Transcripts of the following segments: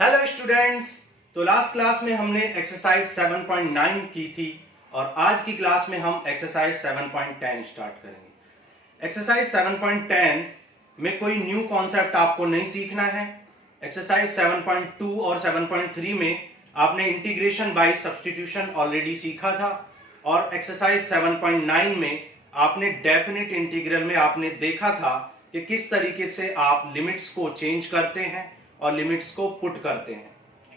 Hello students. तो last class में हमने एक्सरसाइज 7.9 की थी और आज की क्लास में हम एक्सरसाइज 7.10 स्टार्ट करेंगे। एक्सरसाइज 7.10 में कोई न्यू कॉन्सेप्ट आपको नहीं सीखना है। एक्सरसाइज 7.2 और 7.3 में आपने इंटीग्रेशन बाय सब्स्टिट्यूशन ऑलरेडी सीखा था और एक्सरसाइज 7.9 में आपने डेफिनेट इंटीग्रल में आपने देखा था कि किस तरीके से आप लिमिट्स को चेंज करते हैं और लिमिट्स को पुट करते हैं।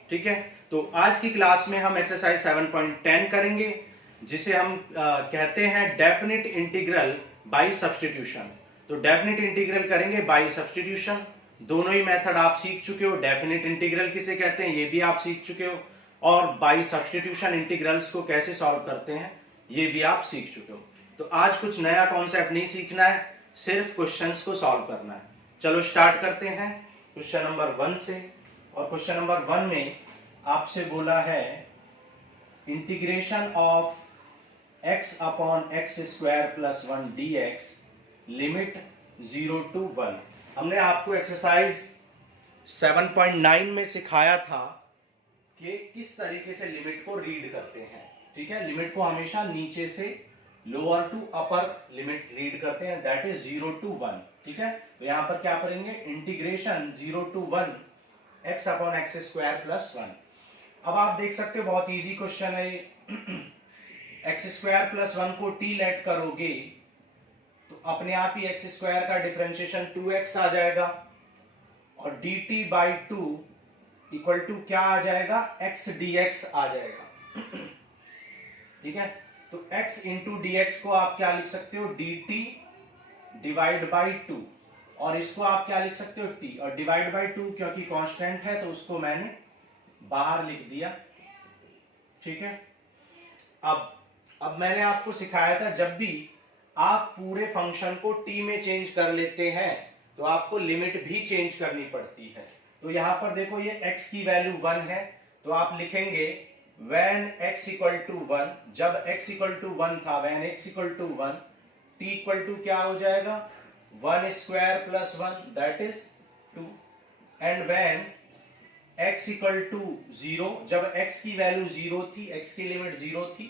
ठीक है, तो आज की क्लास में हम एक्सरसाइज 7.10 करेंगे जिसे हम कहते हैं डेफिनेट इंटीग्रल बाय सब्स्टिट्यूशन। तो डेफिनेट इंटीग्रल करेंगे बाय सब्स्टिट्यूशन। दोनों ही मेथड आप सीख चुके हो। डेफिनेट इंटीग्रल किसे कहते हैं ये भी आप सीख चुके हो और बाय सब्स्टिट्यूशन इंटीग्रल्स को कैसे सॉल्व करते हैं ये भी आप सीख चुके हो। तो आज कुछ नया कॉन्सेप्ट नहीं सीखना है, सिर्फ क्वेश्चंस को सॉल्व करना है। चलो स्टार्ट करते हैं क्वेश्चन नंबर 1 से। और क्वेश्चन नंबर 1 में आपसे बोला है integration of x upon x square plus 1 dx limit 0 to 1। हमने आपको एक्सरसाइज 7.9 में सिखाया था कि किस तरीके से लिमिट को रीड करते हैं। ठीक है, लिमिट को हमेशा नीचे से lower to upper limit read करते हैं, दैट इज 0 to 1। ठीक है, तो यहां पर क्या करेंगे integration 0 to 1 x upon x square plus 1। अब आप देख सकते हो बहुत इजी क्वेश्चन है एक्स स्क्वायर प्लस 1 को t लेट करोगे तो अपने आप ही एक्स स्क्वायर का डिफरेंशिएशन 2x आ जाएगा और dt बाई 2 इक्वल टू क्या आ जाएगा x dx आ जाएगा। ठीक है, तो x इंटू dx को आप क्या लिख सकते हो dt डिवाइड बाई 2 और इसको आप क्या लिख सकते हो t और डिवाइड बाई 2 क्योंकि कांस्टेंट है तो उसको मैंने बाहर लिख दिया। ठीक है, अब मैंने आपको सिखाया था जब भी आप पूरे फंक्शन को t में चेंज कर लेते हैं तो आपको लिमिट भी चेंज करनी पड़ती है। तो यहां पर देखो ये x की वैल्यू 1 है तो आप लिखेंगे when x इक्वल टू 1, जब x इक्वल टू 1 था when x equal to 1 t equal to क्या हो जाएगा 1 square plus 1 that is 2 and when x equal to 0, जब x की वैल्यू 0 थी, x की लिमिट 0 थी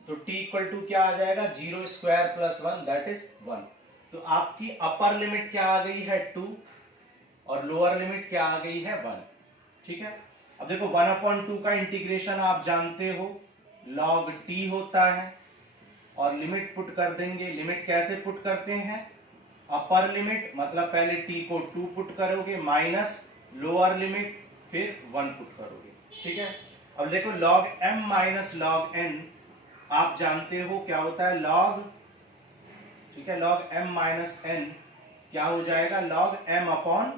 तो t इक्वल टू क्या आ जाएगा 0 स्क्वायर प्लस 1 दैट इज 1। तो आपकी अपर लिमिट क्या आ गई है 2 और लोअर लिमिट क्या आ गई है 1। ठीक है, अब देखो 1/2 का इंटीग्रेशन आप जानते हो log t होता है और लिमिट पुट कर देंगे। लिमिट कैसे पुट करते हैं अपर लिमिट मतलब पहले t को 2 पुट करोगे माइनस लोअर लिमिट फिर 1 पुट करोगे। ठीक है, अब देखो log m minus log n आप जानते हो क्या होता है log। ठीक है, log m माइनस n क्या हो जाएगा log m अपॉन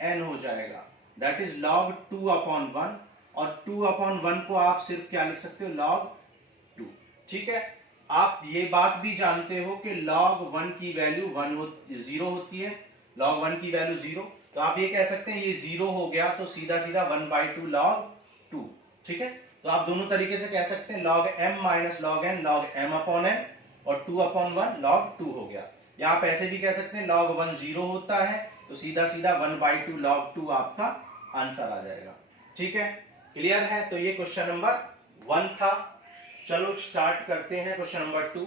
n हो जाएगा दैट इज log 2 अपॉन 1 और 2 अपॉन 1 को आप सिर्फ क्या लिख सकते हो log 2। ठीक है, आप ये बात भी जानते हो कि log 1 की वैल्यू 0 होती है, log 1 की वैल्यू 0, तो आप ये कह सकते हैं ये 0 हो गया तो सीधा सीधा 1/2 log 2। ठीक है, तो आप दोनों तरीके से कह सकते हैं log m minus log n log m upon n और 2 अपॉन 1 log 2 हो गया। या आप ऐसे भी कह सकते हैं log 1 0 होता है तो सीधा सीधा 1/2 log 2 आपका आंसर आ जाएगा। ठीक है, क्लियर है। तो ये क्वेश्चन नंबर 1 था। चलो स्टार्ट करते हैं क्वेश्चन नंबर 2।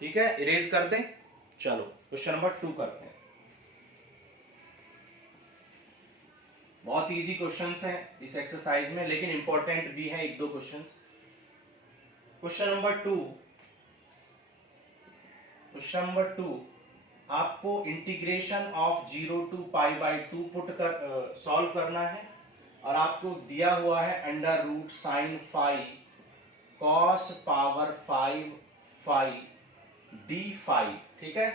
ठीक है, इरेज कर दें। चलो क्वेश्चन नंबर 2 करते हैं। बहुत इजी क्वेश्चंस हैं इस एक्सरसाइज में लेकिन इंपॉर्टेंट भी है एक दो questions. Question number 2, question number 2 आपको इंटीग्रेशन ऑफ 0 to π/2 पुट कर सॉल्व करना है और आपको दिया हुआ है under root sine phi cos power 5 phi d5। ठीक है,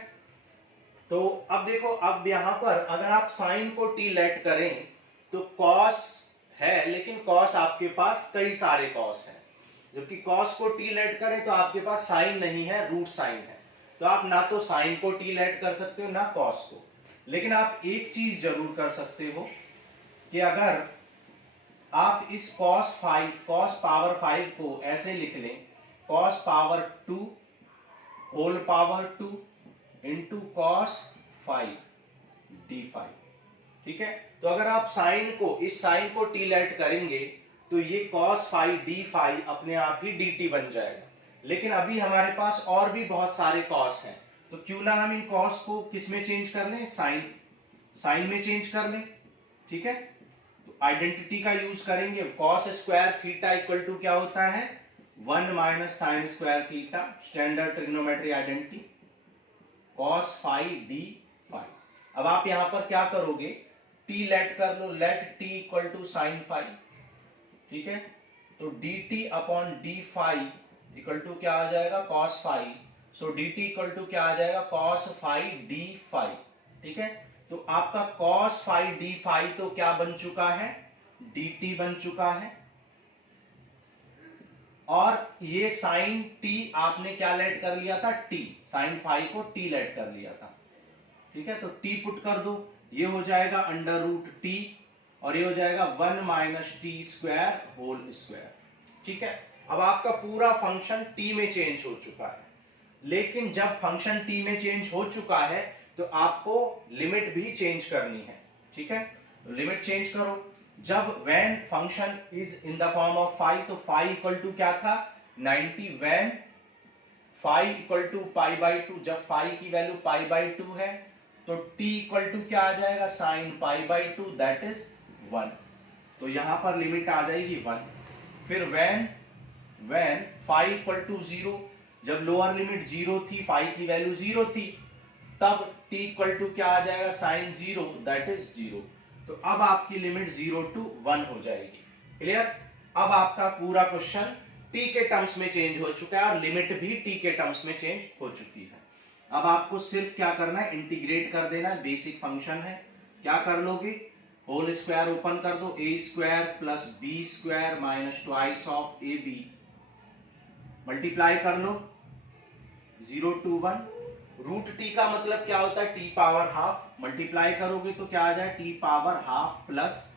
तो अब देखो अब यहां पर अगर आप साइन को t लेट करें तो कॉस है लेकिन कॉस आपके पास कई सारे कॉस हैं, जबकि कॉस को t लेट करें तो आपके पास साइन नहीं है रूट साइन है। तो आप ना तो साइन को t लेट कर सकते हो ना कॉस को, लेकिन आप एक चीज जरूर कर सकते हो कि अगर आप इस कॉस पावर 5 को ऐसे लिख लें cos power 2 whole power 2 into cos 5 d5। ठीक है, तो अगर आप साइन को, इस साइन को टी लेट करेंगे तो ये कॉस फाई डी फाई अपने आप ही डी टी बन जाएगा। लेकिन अभी हमारे पास और भी बहुत सारे कॉस हैं, तो क्यों ना हम इन कॉस को किस में चेंज कर लें, साइन में चेंज कर लें। ठीक है, तो आइडेंटिटी का यूज करेंगे। Cos square theta equal to क्या होता है, 1 minus sine square theta, standard trigonometry identity, cos phi d phi. अब आप यहां पर क्या करोगे, टी लेट कर लो, let t equal to sine phi. ठीक है, तो d t upon d phi equal to क्या आ जाएगा, cos phi. So d t equal to क्या आ जाएगा, कॉस फाई डी फाई। ठीक है, तो आपका कॉस फाई डी फाई तो क्या बन चुका है, डी टी बन चुका है। और ये साइन टी आपने क्या लेट कर लिया था, टी, साइन फाई को टी लेट कर लिया था। ठीक है, तो टी पुट कर दो, ये हो जाएगा अंडर रूट टी और ये हो जाएगा 1 minus T square whole square. ठीक है, अब आपका पूरा फंक्शन टी में चेंज हो चुका है। लेकिन जब फंक्शन टी में चेंज हो चुका है तो आपको लिमिट भी चेंज करनी है। ठीक है, तो लिमिट चेंज करो। जब when function is in the form of phi, तो फाई इक्वल टू क्या था, 90। When phi equal to pi by 2, जब फाई की वैल्यू पाई बाई 2 है तो t इक्वल टू क्या आ जाएगा, sine pi by 2, that is 1। तो यहां पर लिमिट आ जाएगी 1। फिर व्हेन फाई इक्वल टू 0, जब लोअर लिमिट 0 थी, फाई की वैल्यू 0 थी, तब t इक्वल टू क्या आ जाएगा, साइन 0, दैट इज 0। तो अब आपकी लिमिट 0 to 1 हो जाएगी। क्लियर, अब आपका पूरा क्वेश्चन t के टर्म्स में चेंज हो चुका है और लिमिट भी t के टर्म्स में चेंज हो चुकी है। अब आपको सिर्फ क्या करना है, इंटीग्रेट कर देना है, बेसिक फंक्शन है। क्या कर लोगे, होल स्क्वायर ओपन कर दो, a square plus b square minus twice of a b, multiply कर लो 0 to 1। रूट टी का मतलब क्या होता है, टी पावर हाफ, मल्टीप्लाई करोगे तो क्या आ जाए, T power half plus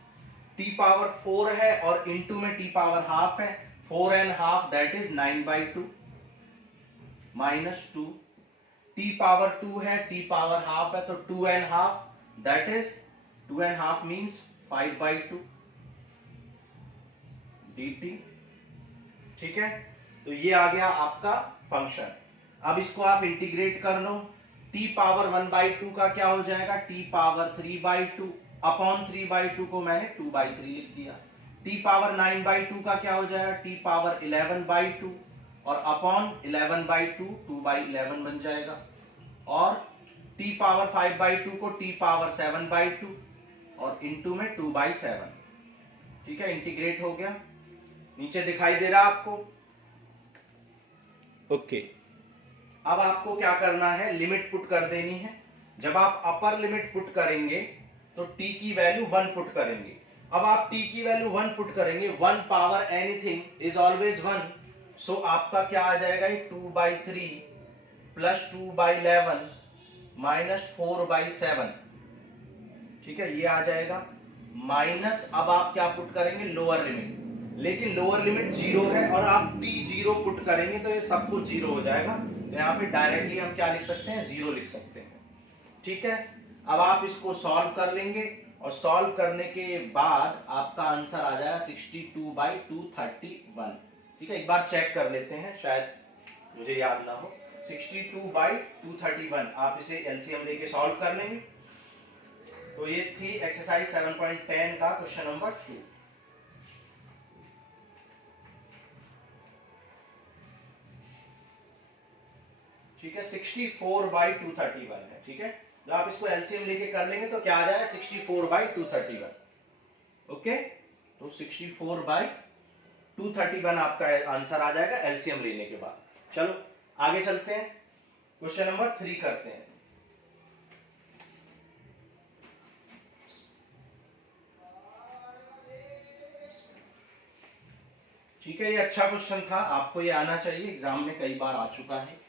T power 4 है और इनटू में टी पावर हाफ है, 4 and half that is 9/2 minus 2, T power 2 है, टी पावर हाफ है, तो 2 and half that is 2 and half means 5/2 dt। ठीक है, तो ये आ गया आपका फंक्शन। अब इसको आप इंटीग्रेट कर लो, t पावर 1/2 का क्या हो जाएगा, t पावर 3/2 अपॉन 3/2 को मैंने 2/3 लिख दिया। t पावर 9/2 का क्या हो जाएगा, t पावर 11/2 और अपॉन 11/2 2/11 बन जाएगा। और t पावर 5/2 को t पावर 7/2 और इनटू में 2/7। ठीक है, इंटीग्रेट हो गया, नीचे दिखाई दे रहा आपको। ओके, अब आपको क्या करना है, लिमिट पुट कर देनी है। जब आप अपर लिमिट पुट करेंगे तो t की वैल्यू 1 पुट करेंगे। अब आप t की वैल्यू 1 पुट करेंगे, 1 पावर एनीथिंग इज ऑलवेज 1, सो आपका क्या आ जाएगा, 2/3 प्लस 2/11 माइनस 4/7। ठीक है, ये आ जाएगा माइनस, अब आप क्या पुट करेंगे, लोअर लिमिट, लेकिन लोअर लिमिट 0 है और आप t 0 पुट करेंगे तो ये सब कुछ 0 हो जाएगा। तो यहाँ पे डायरेक्टली हम क्या लिख सकते हैं, 0 लिख सकते हैं। ठीक है, अब आप इसको सॉल्व कर लेंगे और सॉल्व करने के बाद आपका आंसर आ जाएगा 62/231। ठीक है, एक बार चेक कर लेते हैं, शायद मुझे याद ना हो। 62/231 आप इसे एलसीएम लेके सॉल्व कर लेंगे। तो ये थी एक्सरसाइज 7.10 का क्वेश्चन नंबर 2। ठीक है, 64/231 है। ठीक है, तो आप इसको एलसीएम लेके कर लेंगे तो क्या आ जाएगा, 64/231। ओके, तो 64/231 आपका आंसर आ जाएगा एलसीएम लेने के बाद। चलो आगे चलते हैं, क्वेश्चन नंबर 3 करते हैं। ठीक है, ये अच्छा क्वेश्चन था, आपको ये आना चाहिए, एग्जाम में कई बार आ चुका है।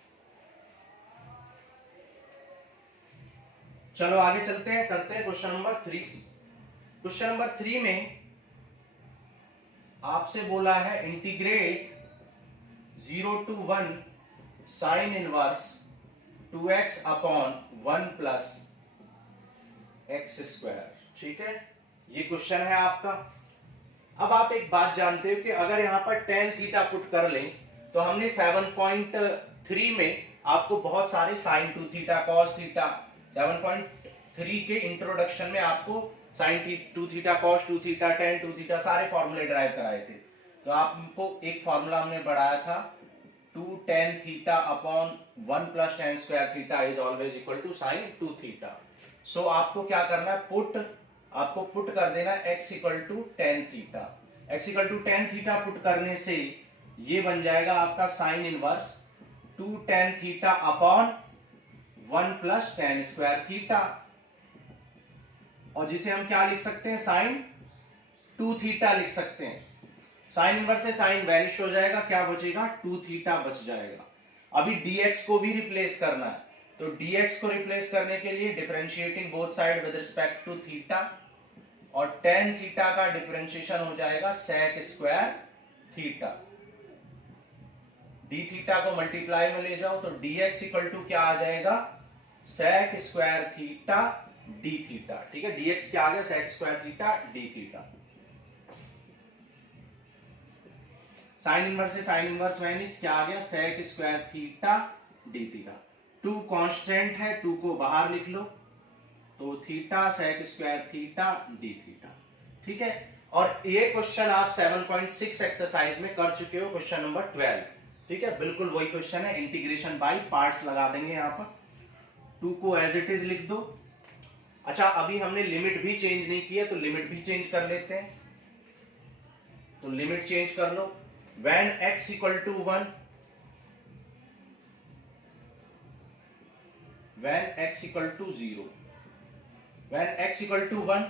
चलो आगे चलते हैं, करते हैं क्वेश्चन नंबर 3। क्वेश्चन नंबर 3 में आपसे बोला है integrate 0 to 1 sine inverse 2x upon 1 plus x square. ठीक है, ये क्वेश्चन है आपका। अब आप एक बात जानते हो कि अगर यहां पर टेन थीटा पुट कर लें तो हमने 7.3 में आपको बहुत सारे साइन 2 थीटा, कॉस थीटा, 7.3 के इंट्रोडक्शन में आपको sine 2 theta, cos 2 theta, tan 2 theta सारे फॉर्मूले ड्राइव कराए थे। तो आपको एक फॉर्मूला हमने बढ़ाया था 2 tan theta upon 1 plus tan square theta is always equal to sine 2 theta. So आपको क्या करना है, आपको पुट कर देना x equal to tan theta. x equal to tan theta put करने से ये बन जाएगा आपका sine inverse 2 tan theta upon 1 plus tan square theta, और जिसे हम क्या लिख सकते हैं, साइन 2 थीटा लिख सकते हैं। साइन इनवर्स से साइन वैनिश हो जाएगा, क्या बचेगा, 2 थीटा बच जाएगा। अभी dx को भी रिप्लेस करना है, तो dx को रिप्लेस करने के लिए differentiating both side with respect to theta, और tan थीटा का डिफरेंशिएशन हो जाएगा sec square theta. d theta को मल्टीप्लाई में ले जाओ तो dx इक्वल टू क्या आ जाएगा, sec square theta d theta. ठीक है, dx क्या आ गया, sec square theta d theta. Sine inverse से साइन इनवर्स माइनस क्या आ गया, sec square theta d theta. 2 constant है, 2 को बाहर लिख लो तो theta sec square theta d theta. ठीक है, और ये क्वेश्चन आप 7.6 एक्सरसाइज में कर चुके हो, क्वेश्चन नंबर 12। ठीक है, बिल्कुल वही क्वेश्चन है, इंटीग्रेशन बाय पार्ट्स लगा देंगे यहां पर। 2 को एज इट इज लिख दो। अच्छा, अभी हमने लिमिट भी चेंज नहीं की है तो लिमिट भी चेंज कर लेते हैं। तो लिमिट चेंज कर लो, when x equal to 1, when x equal to 0, when x equal to 1,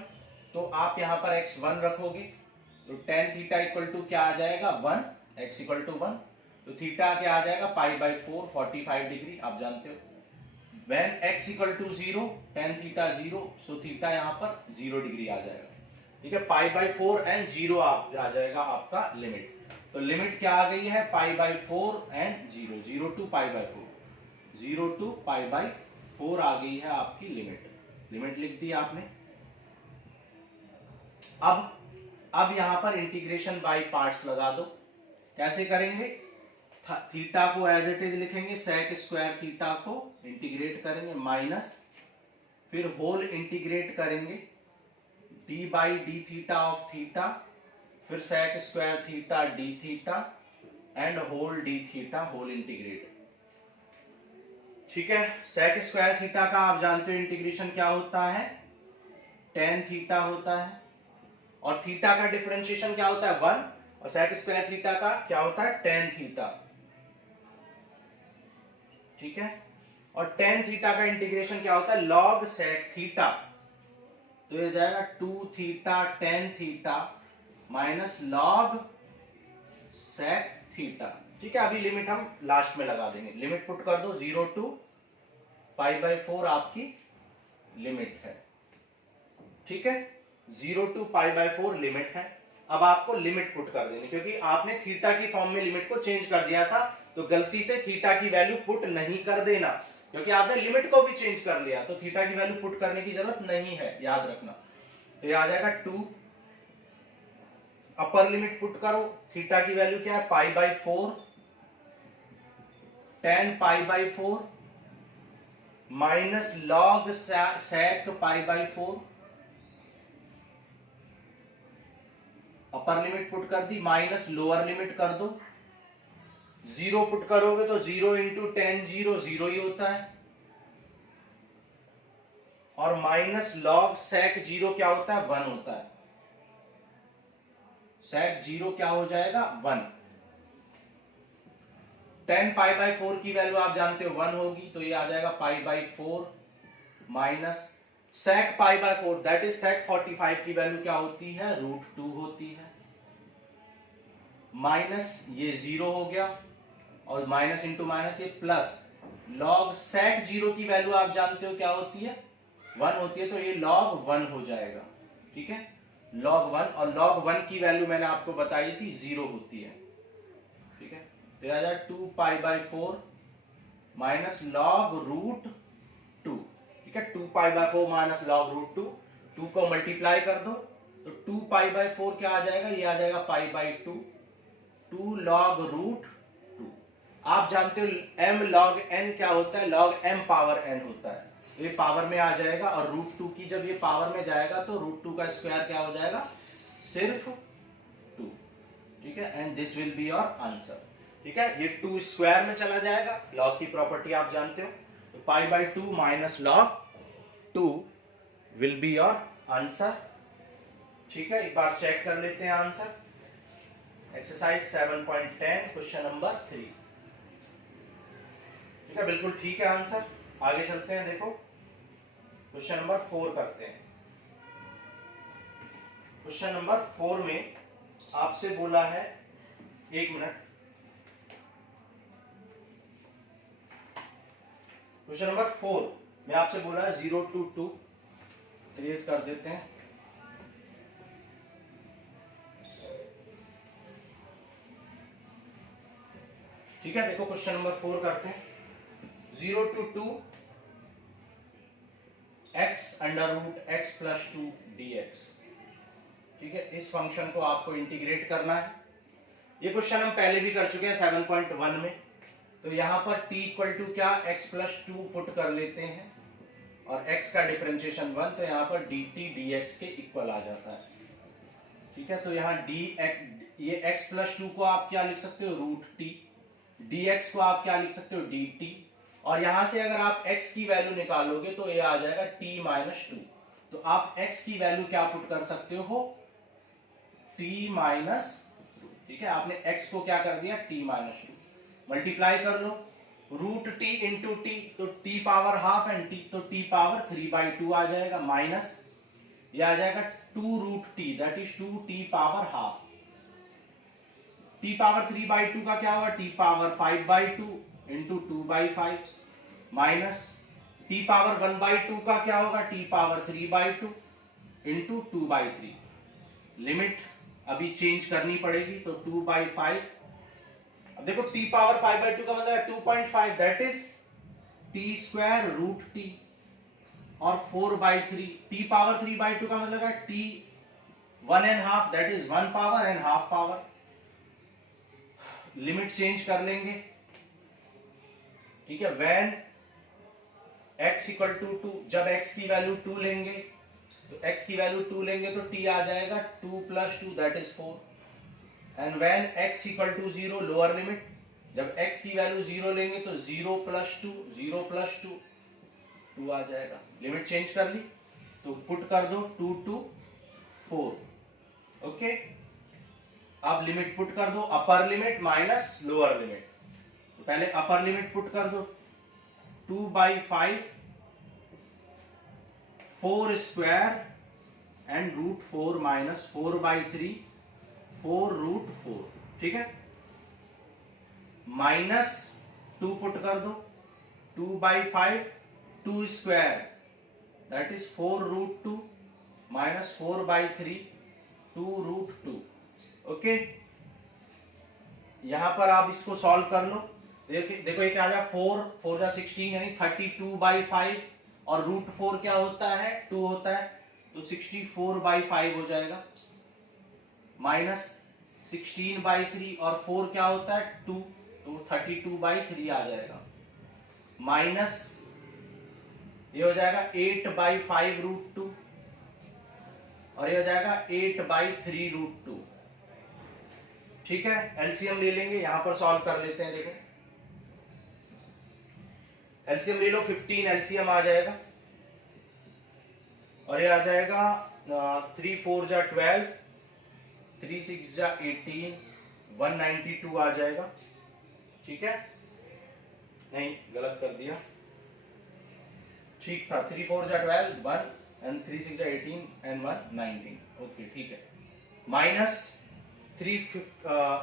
तो आप यहां पर x 1 रखोगे तो tan थीटा इक्वल टू क्या आ जाएगा, 1, x इक्वल टू 1, तो थीटा क्या आ जाएगा, पाई बाई 4, 45 डिग्री, आप जानते हो। when x equal to 0, tan theta 0, so theta यहां पर 0 डिग्री आ जाएगा। ठीक है, पाई बाई 4 एंड 0 आ जाएगा आपका लिमिट। तो लिमिट क्या आ गई है, pi by 4 and 0, 0 to pi by 4, 0 to pi by 4 आ गई है आपकी लिमिट। लिमिट लिख दी आपने। अब यहां पर इंटीग्रेशन बाय पार्ट्स लगा दो। कैसे करेंगे, थीटा को एज इट इज लिखेंगे, sec स्क्वायर थीटा को इंटीग्रेट करेंगे माइनस, फिर होल इंटीग्रेट करेंगे d by D theta of theta, फिर sec square theta d theta and whole d theta whole integrate. ठीक है, sec स्क्वायर थीटा का आप जानते हो इंटीग्रेशन क्या होता है, tan थीटा होता है, और थीटा का डिफरेंशिएशन क्या होता है, 1, और sec स्क्वायर थीटा का क्या होता है, tan थीटा। ठीक है, और tan थीटा का इंटीग्रेशन क्या होता है, log sec थीटा, तो ये जाएगा 2 theta tan theta minus log sec theta. ठीक है, अभी लिमिट हम लास्ट में लगा देंगे। लिमिट पुट कर दो, 0 टू पाई बाई 4 आपकी लिमिट है। ठीक है, 0 टू पाई बाई 4 लिमिट है। अब आपको लिमिट पुट कर देनी, क्योंकि आपने थीटा की फॉर्म में लिमिट को चेंज कर दिया था, तो गलती से थीटा की वैल्यू पुट नहीं कर देना, क्योंकि आपने लिमिट को भी चेंज कर लिया, तो थीटा की वैल्यू पुट करने की जरूरत नहीं है, याद रखना। तो ये आ जाएगा 2, अपर लिमिट पुट करो, थीटा की वैल्यू क्या है, pi by 4, tan pi by 4 minus log sec pi by 4, upper limit put कर दी, माइनस लोअर लिमिट कर दो, 0 पुट करोगे तो 0 इंटू टेन 0 0 ही होता है, और माइनस लॉग sec 0 क्या होता है, 1 होता है। sec 0 क्या हो जाएगा, 1। tan पाई बाई 4 की वैल्यू आप जानते हो 1 होगी, तो ये आ जाएगा पाई by 4 minus sec pi by 4, that is sec 45 की वैल्यू क्या होती है, √2 होती है, माइनस ये 0 हो गया, और माइनस इंटू माइनस ये प्लस, log sec 0 की वैल्यू आप जानते हो क्या होती है, 1 होती है, तो ये log 1 हो जाएगा। ठीक है, log 1, और log 1 की वैल्यू मैंने आपको बताई थी 0 होती है। ठीक है, तो आ जाए 2 पाई बाई 4 माइनस log √2। ठीक है, 2 पाई बाई 4 माइनस log √2, 2 को मल्टीप्लाई कर दो तो 2 पाई बाई 4 क्या आ जाएगा, ये आ जाएगा पाई बाई 2, 2 लॉग रूट 2। आप जानते हो m लॉग n क्या होता है, लॉग m पावर n होता है, ये पावर में आ जाएगा। और रूट 2 की जब ये पावर में जाएगा तो रूट 2 का स्क्वायर क्या हो जाएगा, सिर्फ 2। ठीक है, and this will be your answer. ठीक है, ये 2 स्क्वायर में चला जाएगा, लॉग की प्रॉपर्टी आप जानते हो, तो पाई by 2 minus log 2 will be your answer. ठीक है, एक बार चेक कर लेते हैं आंसर। Exercise 7.10 question number 3। ठीक है, बिल्कुल ठीक है आंसर। आगे चलते हैं, देखो क्वेश्चन नंबर 4 करते हैं। क्वेश्चन नंबर 4 में आपसे बोला है, एक मिनट, क्वेश्चन नंबर 4 में आपसे बोला है 0 to 2, इरेज कर देते हैं। ठीक है, देखो क्वेश्चन नंबर 4 करते हैं। 0 to 2 x under root x plus 2 dx। ठीक है, इस फंक्शन को आपको इंटीग्रेट करना है। ये क्वेश्चन हम पहले भी कर चुके हैं 7.1 में। तो यहां पर t इक्वल टू क्या, x प्लस 2 पुट कर लेते हैं और x का डिफरेंशिएशन 1, तो यहां पर dt dx के इक्वल आ जाता है। ठीक है, तो यहाँ ये x प्लस 2 को आप क्या लिख सकते हो, रूट t, dx को आप क्या लिख सकते हो, dt, और यहां से अगर आप x की वैल्यू निकालोगे तो ये आ जाएगा t माइनस 2। तो आप x की वैल्यू क्या पुट कर सकते हो, t माइनस 2। ठीक है, आपने x को क्या कर दिया, t माइनस 2, मल्टीप्लाई कर लो, रूट t इंटू टी, तो t power half and t, तो t पावर 3/2 आ जाएगा, माइनस ये आ जाएगा 2 root t, that is 2t power half. t power 3/2 का क्या होगा, t power 5/2 into 2/5, minus t power 1/2 का क्या होगा, t पावर 3/2 इंटू 2/3। लिमिट अभी चेंज करनी पड़ेगी, तो 2/5। अब देखो t पावर 5/2 का मतलब है 2.5, that is t square root t, और 4/3, t पावर 3/2 का मतलब है t 1.5, that is 1 power and half power. Limit change कर लेंगे। ठीक है, व्हेन x इक्वल टू 2, जब x की वैल्यू 2 लेंगे, तो x की वैल्यू 2 लेंगे तो t आ जाएगा 2 plus 2, that is 4। And when x equal to 0, lower limit, जब x की वैल्यू 0 लेंगे तो 0 प्लस 2, 0 प्लस 2, 2 आ जाएगा। लिमिट चेंज कर ली, तो पुट कर दो 2 to 4। ओके, अब लिमिट पुट कर दो, upper limit minus lower limit. तो पहले अपर लिमिट पुट कर दो, 2/5 4 square and root 4 minus 4/3 4 root 4। ठीक है, माइनस 2 पुट कर दो, 2/5 2 square, that is 4 root 2 minus 4/3 2 root 2। Okay, यहां पर आप इसको सॉल्व कर लो। देखो ये क्या आ जाएगा, 4 4 जा 16 यानी 32/5, और रूट 4 क्या होता है, 2 होता है, तो 64/5 हो जाएगा, माइनस 16/3, और 4 क्या होता है 2, तो 32/3 आ जाएगा, माइनस ये हो जाएगा 8/5 रूट 2, और ये हो जाएगा 8/3 रूट 2। ठीक है, एलसीएम ले लेंगे, यहां पर सॉल्व कर लेते हैं। देखो एलसीएम ले लो, 15 एलसीएम आ जाएगा, और ये आ जाएगा 3 4 जा 12, 3 6 जा 18, 192 आ जाएगा। ठीक है, नहीं गलत कर दिया, ठीक था, 3 4 जा 12 1 एंड 3 6 जा 18 एंड 119। ओके, ठीक है, माइनस 3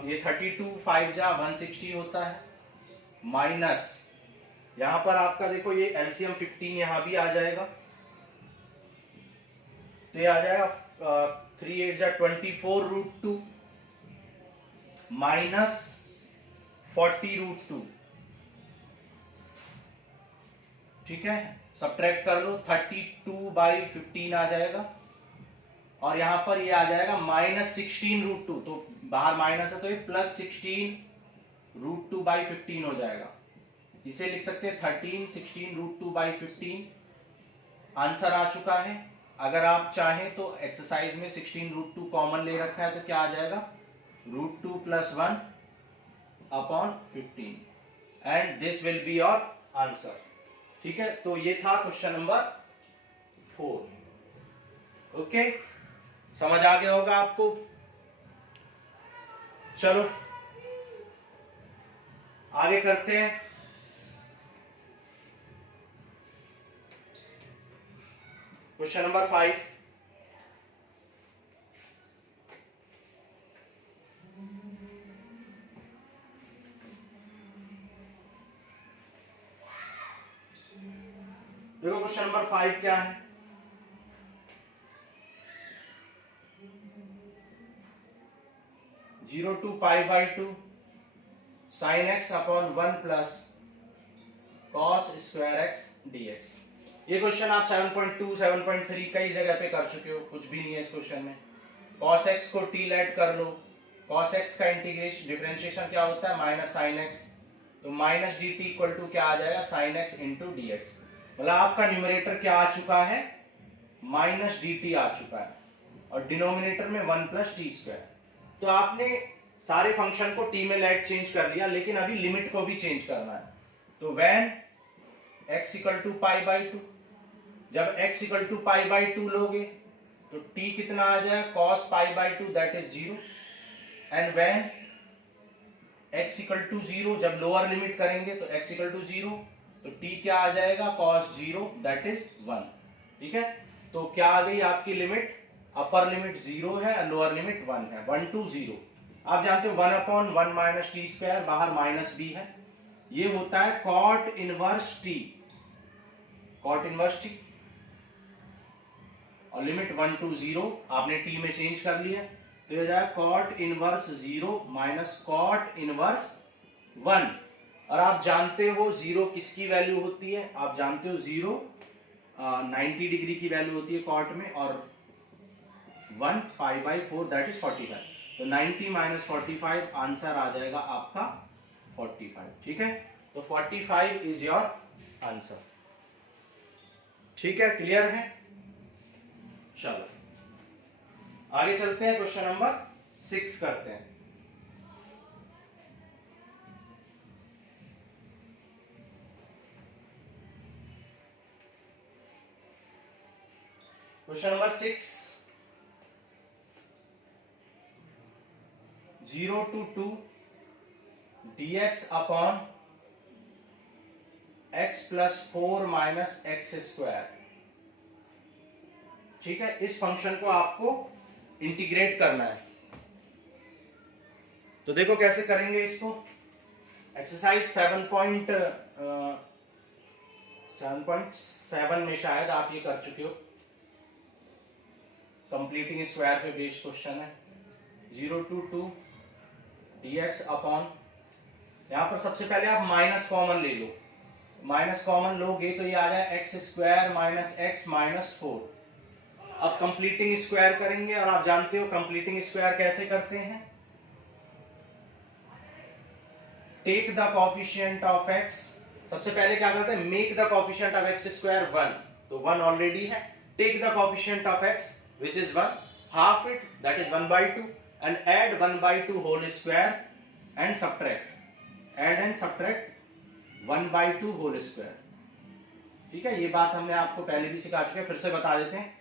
ये 32 5 जा 160 होता है, माइनस यहां पर आपका देखो ये एलसीएम 15 यहां भी आ जाएगा, तो ये आ जाएगा 3 8 जा 24 रूट 2 माइनस 40 रूट 2। ठीक है, सब्ट्रैक्ट कर लो, 32/15 आ जाएगा, और यहां पर ये आ जाएगा -16√2, तो बाहर माइनस है तो ये +16√2/15 हो जाएगा। इसे लिख सकते हैं 13 16√2/15। आंसर आ चुका है। अगर आप चाहें तो एक्सरसाइज में 16√2 कॉमन ले रखा है तो क्या आ जाएगा, √2 + 1/15 and this will be your answer. ठीक है, तो ये था क्वेश्चन नंबर 4। ओके, समझ आ गया होगा आपको। चलो आगे करते हैं। Question number 5। देखो क्वेश्चन नंबर 5 क्या है। Zero to π/2 sin x upon 1 plus cos square x dx। ये क्वेश्चन आप 7.2 7.3 कई जगह पे कर चुके हो, कुछ भी नहीं है इस क्वेश्चन में। cos x को t लेट कर लो, cos x का इंटीग्रेशन डिफरेंशिएशन क्या होता है, -sin x, तो -dt इक्वल टू क्या आ जाएगा, sin x इंटू dx। मतलब आपका न्यूमरेटर क्या आ चुका है, -dt आ चुका है, और डिनोमिनेटर में 1 + t²। तो आपने सारे फंक्शन को t में लेट चेंज कर लिया, लेकिन अभी लिमिट को भी चेंज करना है। तो व्हेन x = π/2, जब x = π/2 लोगे तो t कितना आ जाएगा, cos π/2 that is 0। And when x = 0, जब लोअर लिमिट करेंगे तो x = 0, तो t क्या आ जाएगा, cos 0 दैट इज 1। ठीक है, तो क्या आ गई आपकी लिमिट, अपर लिमिट 0 है, लोअर लिमिट 1 है, 1 to 0। आप जानते हो 1/1 - t², बाहर माइनस b है, ये होता है cot inverse t, cot inverse t, और लिमिट 1 to 0 आपने t में चेंज कर लिया, तो ये हो जाएगा cot inverse 0 minus cot inverse 1। और आप जानते हो 0 किसकी वैल्यू होती है, आप जानते हो 0 90 डिग्री की वैल्यू होती है cot में, और 1 π/4 दैट इज 45। तो 90 - 45 आंसर आ जाएगा आपका 45। ठीक है, तो 45 इज योर आंसर। ठीक है, क्लियर है। चलो आगे चलते हैं, क्वेश्चन नंबर 6 करते हैं। Question number 6, 0 to 2 dx upon x + 4 - x²। ठीक है, इस फंक्शन को आपको इंटीग्रेट करना है। तो देखो कैसे करेंगे इसको। एक्सरसाइज 7.7 में शायद आप ये कर चुके हो, कंप्लीटिंग स्क्वायर पे बेस्ड क्वेश्चन है। 0 to 2 dx अपॉन, यहां पर सबसे पहले आप माइनस कॉमन ले लो, माइनस कॉमन लोगे तो ये आ जाए x² - x - 4। अब कंप्लीटिंग स्क्वायर करेंगे, और आप जानते हो कंप्लीटिंग स्क्वायर कैसे करते हैं, take the coefficient of x। सबसे पहले क्या करते हैं, make the coefficient of x² 1, तो 1 ऑलरेडी है, take the coefficient of x which is 1, half it that is 1/2 and add 1/2 whole square and subtract, add and subtract 1/2 whole square। ठीक है, ये बात हमने आपको पहले भी सिखा चुके हैं, फिर से बता देते हैं।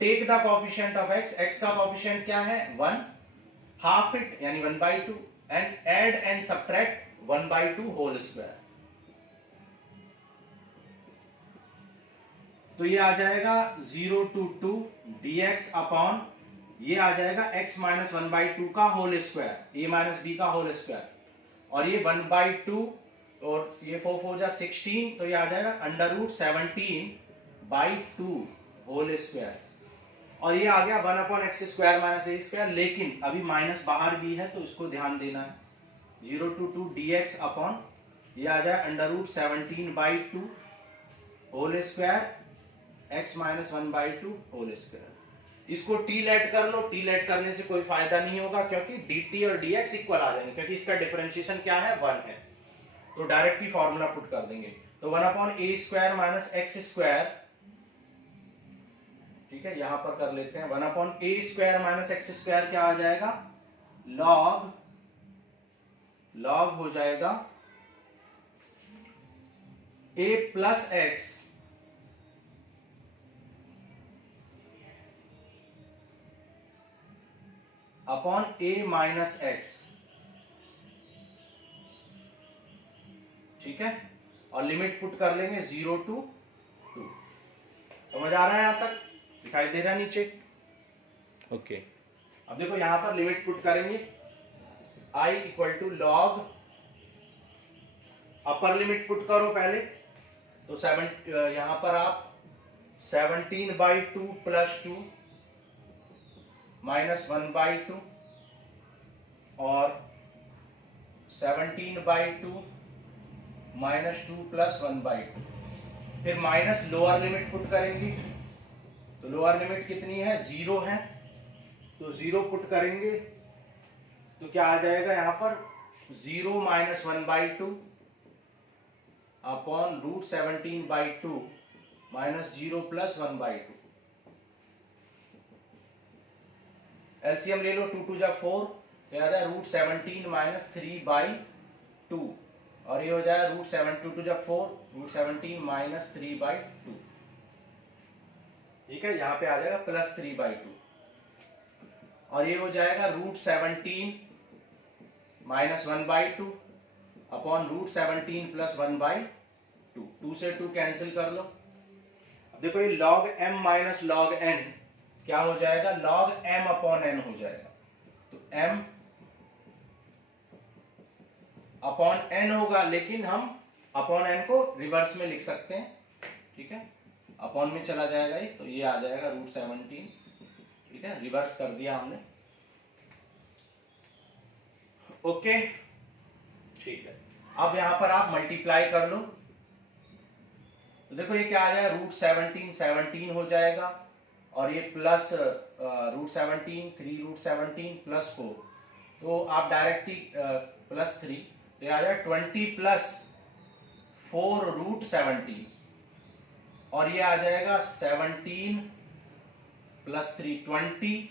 Take the coefficient of x, x का कोएफिशिएंट क्या है 1, हाफ इट यानी 1/2 and add and subtract 1/2 whole square. तो ये आ जाएगा 0 to 2 dx अपॉन, ये आ जाएगा x - 1/2 का होल स्क्वायर, a - b का होल स्क्वायर, और ये 1/2, और ये 4 4 जा 16, तो ये आ जाएगा √17/2 होल स्क्वायर। और ये आ गया 1/x² - a², लेकिन अभी माइनस बाहर भी है तो उसको ध्यान देना है। 0 to 2 dx अपॉन, ये आ जाए √17/2 whole square, x - 1/2 whole square. इसको टी लेट कर लो, टी लेट करने से कोई फायदा नहीं होगा क्योंकि dt और dx इक्वल आ जाएंगे, क्योंकि इसका डिफरेंशिएशन क्या है 1 है, तो डायरेक्ट ही फॉर्मूला पुट कर देंगे। तो 1/a² माइनस x², ठीक है, यहां पर कर लेते हैं 1/a² माइनस x² क्या आ जाएगा, लॉग हो जाएगा a plus x upon a minus x, ठीक है, और लिमिट पुट कर लेंगे 0 to 2। समझ आ रहा है यहां तक, दिखाई दे रहा है नीचे, ओके। अब देखो यहां पर लिमिट पुट करेंगे, I equal to log, upper limit put करो पहले, तो यहां पर आप 17/2 प्लस 2 माइनस 1/2 और 17/2 माइनस 2 प्लस 1/2, फिर माइनस लोअर लिमिट पुट करेंगे, तो लोअर लिमिट कितनी है 0 है, तो 0 पुट करेंगे तो क्या आ जाएगा यहां पर 0 minus 1/2 upon √17/2 minus 0 plus 1/2। LCM ले लो, 2 2 जा 4, तो आ जाए √17 माइनस 3/2, और ये हो जाए √7 2 2 जा 4, √17 माइनस 3/2, ठीक है, यहां पे आ जाएगा प्लस 3/2, और ये हो जाएगा √17 माइनस 1/2 अपॉन √17 प्लस 1/2, 2 से 2 कैंसिल कर लो। अब देखो ये log m minus log n क्या हो जाएगा, log m अपॉन n हो जाएगा, तो m अपॉन n होगा, लेकिन हम अपॉन n को रिवर्स में लिख सकते हैं, ठीक है, अपॉन में चला जाएगा ये, तो ये आ जाएगा √17, ठीक है, रिवर्स कर दिया हमने, ओके, ठीक है। अब यहां पर आप मल्टीप्लाई कर लो, तो देखो ये क्या आ जाएगा √17 हो जाएगा, और ये प्लस √17 3√17 प्लस 4, तो आप डायरेक्ट ही प्लस 3, तो ये आ जाएगा 20 प्लस 4√17, और ये आ जाएगा 17 प्लस 3 20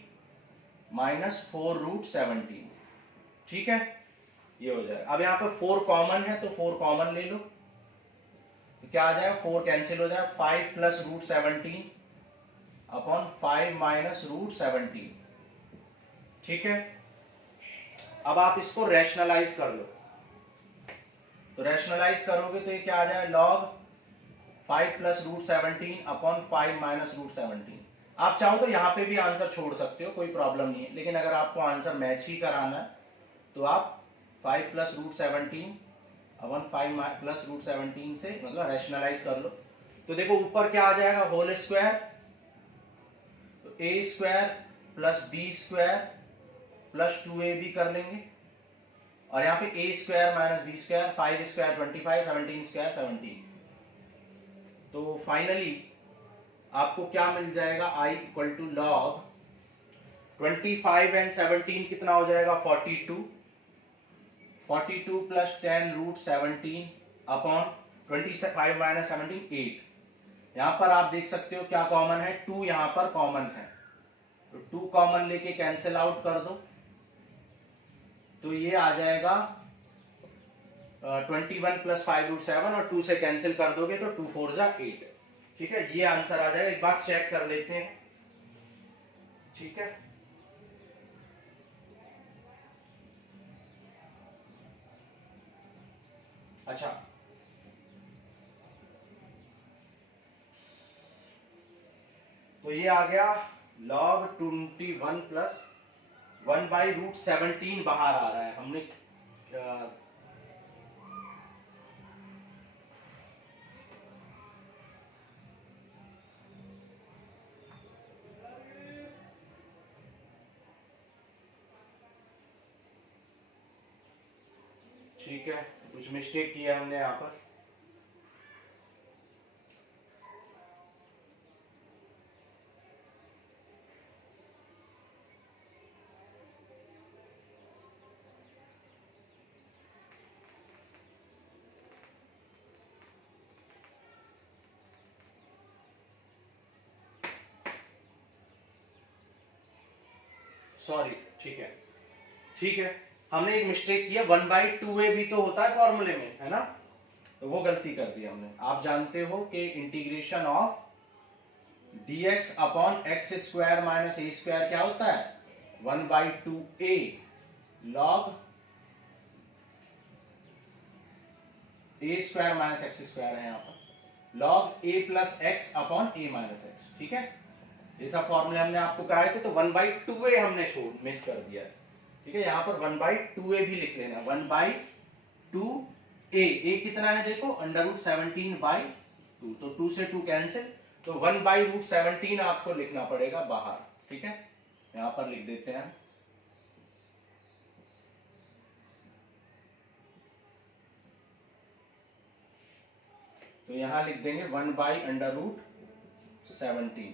माइनस 4√17, ठीक है, ये हो जाएगा। अब यहाँ पर 4 कॉमन है, तो 4 कॉमन ले लो, तो क्या आ जाएगा 4 कैंसिल हो जाएगा, 5 प्लस √17 अपॉन 5 माइनस √17, ठीक है। अब आप इसको रैशनलाइज कर लो, तो रैशनलाइज करोगे तो ये क्या आ जाएगा लॉग 5 प्लस √17 अपॉन 5 माइनस √17। आप चाहो तो यहाँ पे भी आंसर छोड़ सकते हो, कोई प्रॉब्लम नहीं है, लेकिन अगर आपको आंसर मैच ही कराना है तो आप 5 प्लस √17 अपन 5 प्लस √17 से मतलब रैशनलाइज कर लो, तो देखो ऊपर क्या आ जाएगा होल स्क्वायर, तो a² plus b² plus 2ab कर लेंगे, और यहाँ पे a² माइनस b², 5² 25, 17² 17, तो फाइनली आपको क्या मिल जाएगा, i equal to log 25 and 17 कितना हो जाएगा 42, 42 प्लस 10 √17 अपॉन 25 माइनस 17 8। यहां पर आप देख सकते हो क्या कॉमन है, 2 यहां पर कॉमन है, तो 2 कॉमन लेके कैंसिल आउट कर दो, तो ये आ जाएगा 21 प्लस 5√7, और 2 से कैंसिल कर दोगे तो 2 4 जा 8, ठीक है, ये आंसर आ जाएगा। एक बात चेक कर लेते हैं, ठीक है, अच्छा तो ये आ गया log 21 प्लस 1/√17 बाहर आ रहा है, हमने ठीक है, कुछ मिस्टेक किया हमने यहाँ पर, सॉरी, ठीक है, ठीक है, हमने एक मिस्टेक किया, 1/2a भी तो होता है फॉर्मूले में, है ना, तो वो गलती कर दी हमने। आप जानते हो कि integration of dx upon x square minus A square क्या होता है, 1/2a log a square minus x square है यहाँ पर, log a plus x upon a minus x, ठीक है, ये सब फॉर्मूले हमने आपको कराए थे, तो 1/2a हमने छोड़ मिस कर दिया है, ठीक है, यहाँ पर 1/2a भी लिख लेना, 1/2a, a कितना है देखो, √17/2, तो 2 से 2 कैंसिल, तो 1/√17 आपको लिखना पड़ेगा बाहर, ठीक है, यहां पर लिख देते हैं, तो यहां लिख देंगे 1/√17,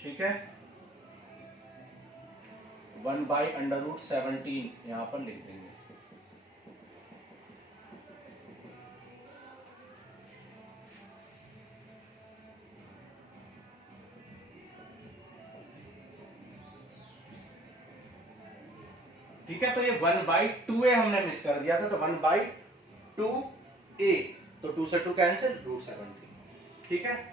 ठीक है, 1/√17 यहां पर लिख देंगे, ठीक है, तो ये 1/2a हमने मिस कर दिया था, तो 1/2a, तो 2 से 2 कैंसिल, √17, ठीक है।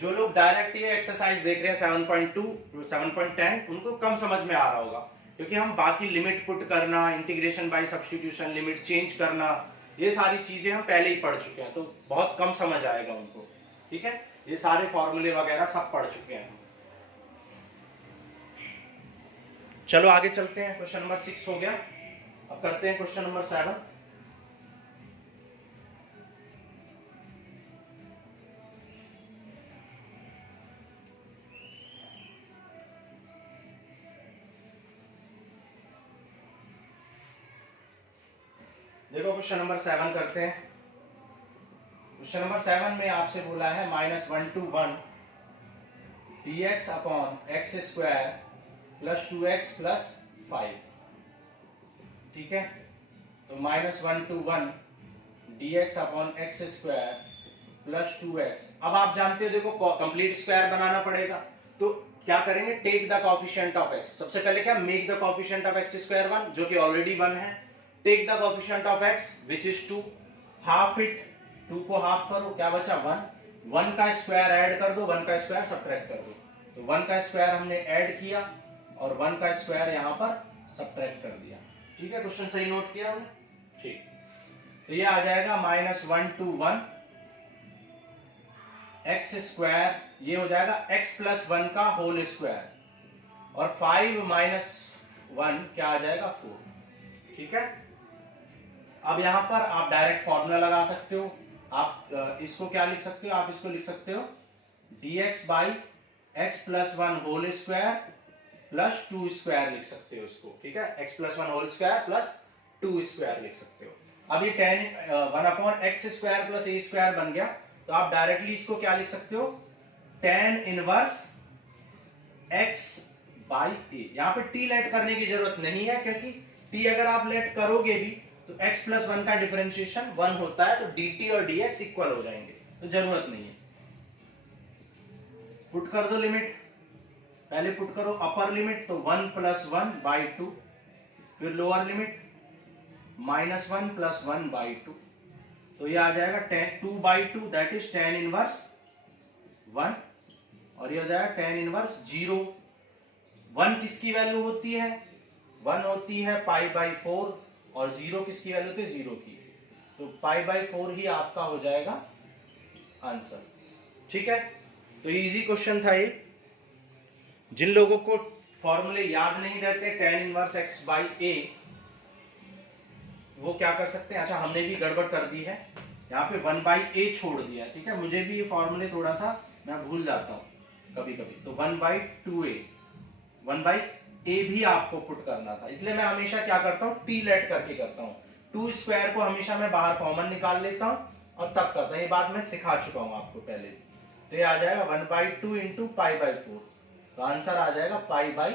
जो लोग डायरेक्ट ये एक्सरसाइज देख रहे हैं 7.2 7.10 उनको कम समझ में आ रहा होगा, क्योंकि हम बाकी लिमिट पुट करना, integration by substitution, limit change करना, ये सारी चीजें हम पहले ही पढ़ चुके हैं, तो बहुत कम समझ आएगा उनको, ठीक है, ये सारे फॉर्मूले वगैरह सब पढ़ चुके हैं। चलो आगे चलते हैं, क्वेश्चन नंबर 6 हो गया, अब करते हैं क्वेश्चन नंबर 7। देखो क्वेश्चन नंबर 7 करते हैं। क्वेश्चन नंबर 7 में आपसे बोला है -1 to 1 dx upon x square plus 2x plus 5, ठीक है, तो -1 to 1 dx upon x square plus 2x। अब आप जानते हो देखो कंप्लीट स्क्वायर बनाना पड़ेगा, तो क्या करेंगे, take the coefficient of x, सबसे पहले क्या, make the coefficient of x square 1, जो कि ऑलरेडी 1 है, take the coefficient of x which is 2, half it, 2 को हाफ करो, क्या बचा 1, 1 का स्क्वायर ऐड कर दो, 1 का स्क्वायर सब्ट्रैक्ट कर दो, तो 1 का स्क्वायर हमने ऐड किया और 1 का स्क्वायर यहां पर सब्ट्रैक्ट कर दिया, ठीक है, क्वेश्चन सही नोट किया हमने, ठीक, तो ये आ जाएगा -1 to 1 एक्स स्क्वायर, ये हो जाएगा x प्लस 1 का होल स्क्वायर, और 5 माइनस 1 क्या आ जाएगा 4, ठीक है। अब यहां पर आप डायरेक्ट फॉर्मूला लगा सकते हो, आप इसको क्या लिख सकते हो, आप इसको लिख सकते हो dx by x plus 1 whole square plus 2 square लिख सकते हो इसको, ठीक है, x plus 1 whole square plus 2 square लिख सकते हो। अब ये 1 upon x square plus a square बन गया, तो आप डायरेक्टली इसको क्या लिख सकते हो, tan इनवर्स x बाई ए, यहां पे t लेट करने की जरूरत नहीं है, क्योंकि t अगर आप लेट करोगे भी तो x प्लस 1 का डिफरेंशिएशन 1 होता है, तो dt और dx इक्वल हो जाएंगे, तो जरूरत नहीं है। पुट कर दो लिमिट, पहले पुट करो अपर लिमिट, तो 1 प्लस 1 बाई 2, फिर लोअर लिमिट -1 प्लस 1 बाई 2, तो ये आ जाएगा 2/2, दैट इज tan इनवर्स 1, और ये हो जाएगा tan इनवर्स 0। 1 किसकी वैल्यू होती है, 1 होती है π/4, और 0 किसकी वैल्यू होती है, 0 की, तो π/4 ही आपका हो जाएगा आंसर, ठीक है। तो इजी क्वेश्चन था ये, जिन लोगों को फॉर्मूले याद नहीं रहते tan inverse x by a, वो क्या कर सकते हैं, अच्छा हमने भी गड़बड़ कर दी है, यहाँ पे 1/a छोड़ दिया, ठीक है, मुझे भी ये फॉर्मूले थोड़ा सा मैं भूल जाता हूँ कभी कभी, तो 1/2a, 1/a भी आपको पुट करना था, इसलिए मैं हमेशा क्या करता हूँ, t लेट करके करता हूँ, 2 स्क्वायर को हमेशा मैं बाहर कॉमन निकाल लेता हूँ और तब करता हूँ, ये बात मैं सिखा चुका हूँ आपको पहले, तो ये आ जाएगा 1/2 इंटू π/4, तो आंसर आ जाएगा π/8,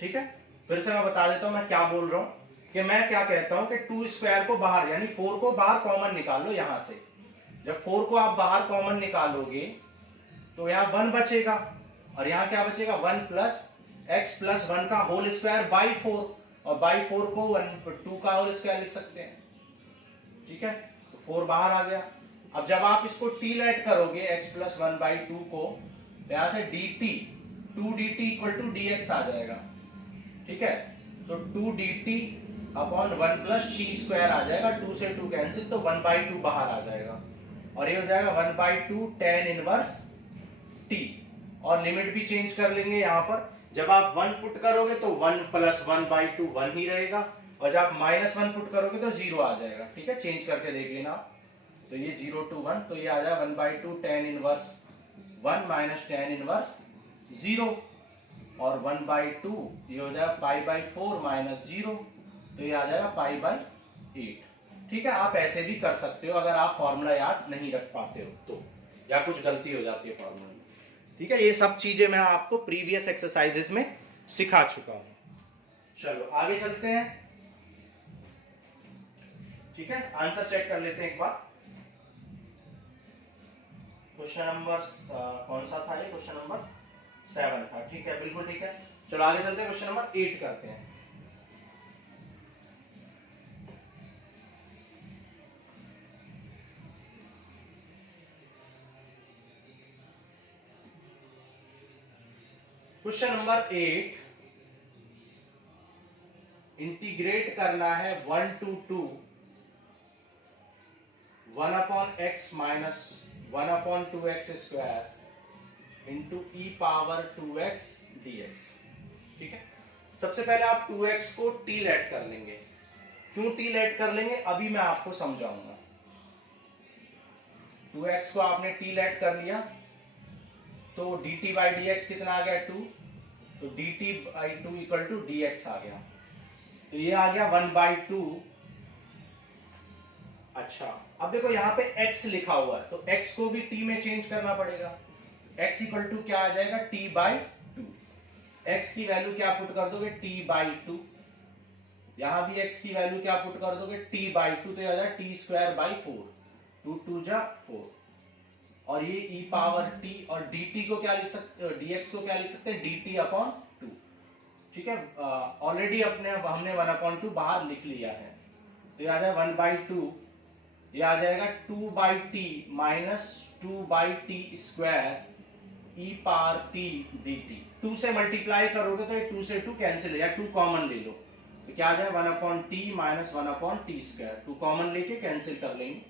ठीक है। फिर से मैं बता देता हूँ मैं क्या बोल रहा हूँ, कि मैं क्या कहता हूं कि 2 स्क्वायर को बाहर यानी 4 को बाहर कॉमन निकाल लो यहां से। जब 4 को आप बाहर कॉमन निकालोगे तो यहां 1 बचेगा और यहां क्या बचेगा 1 प्लस एक्स प्लस 1 का होल स्क्वायर बाई 4 और बाई 4 को 2 का होल स्क्वायर लिख सकते हैं। ठीक है, तो 4 बाहर आ गया। अब जब आप इसको t लेट करोगे x प्लस 1 बाई 2 को, यहां से dt 2 dt equal to dx आ जाएगा। ठीक है, तो 2 dt upon 1 plus t square आ जाएगा, 2 से 2 कैंसिल तो 1 बाई 2 बाहर आ जाएगा और ये हो जाएगा 1 बाई 2 tan इनवर्स t और लिमिट भी चेंज कर लेंगे। यहां पर जब आप 1 पुट करोगे तो 1 प्लस 1 बाई 2 1 ही रहेगा और जब आप माइनस 1 पुट करोगे तो 0 आ जाएगा। ठीक है, चेंज करके देख लेना आप। तो ये 0 to 1 तो ये आ जाएगा 1 by 2 tan inverse 1 minus tan inverse 0 और 1 बाई 2 ये हो जाएगा पाई बाई 4 माइनस 0 तो ये आ जाएगा पाई बाई 8। ठीक है, आप ऐसे भी कर सकते हो अगर आप फॉर्मूला याद नहीं रख पाते हो तो, या कुछ गलती हो जाती है फॉर्मूला में। ठीक है, ये सब चीजें मैं आपको प्रीवियस एक्सरसाइजेस में सिखा चुका हूं। चलो आगे चलते हैं। ठीक है, आंसर चेक कर लेते हैं एक बार। क्वेश्चन नंबर कौन सा था ये? क्वेश्चन नंबर 7 था। ठीक है, बिल्कुल ठीक है। चलो आगे चलते हैं, क्वेश्चन नंबर 8 करते हैं। क्वेश्चन नंबर 8, इंटीग्रेट करना है 1 to 2 1 upon x minus 1 upon 2x square into E power 2x dx। ठीक है, सबसे पहले आप 2x को t लेट कर लेंगे। क्यों t लेट कर लेंगे अभी मैं आपको समझाऊंगा। 2x को आपने t लेट कर लिया तो dt बाई dx कितना आ गया 2, तो dt by 2 equal to dx आ गया, तो ये आ गया 1 बाई 2। अच्छा, अब देखो यहाँ पे x लिखा हुआ है तो x को भी t में चेंज करना पड़ेगा। x इक्वल टू क्या आ जाएगा t बाई 2। x की वैल्यू क्या पुट कर दोगे t बाई 2, यहां भी x की वैल्यू क्या पुट कर दोगे t बाई 2 तो ये आ जाएगा t स्क्वायर बाई 4, 2 2 जा 4 और ये e पावर t और dt को क्या लिख सकते dx को क्या लिख सकते हैं dt अपॉन 2। ठीक है, ऑलरेडी हमने 1 अपॉन 2 बाहर लिख लिया है तो ये आ जाएगा 1 बाई 2, ये आ जाएगा 2 by T minus 2 by T square E power T D T. 2 से मल्टीप्लाई करोगे तो ये 2 से 2 कैंसिल है या 2 कॉमन ले लो तो क्या आ जाएगा 1 upon T minus 1 upon T square, 2 common लेके कैंसिल कर लेंगे।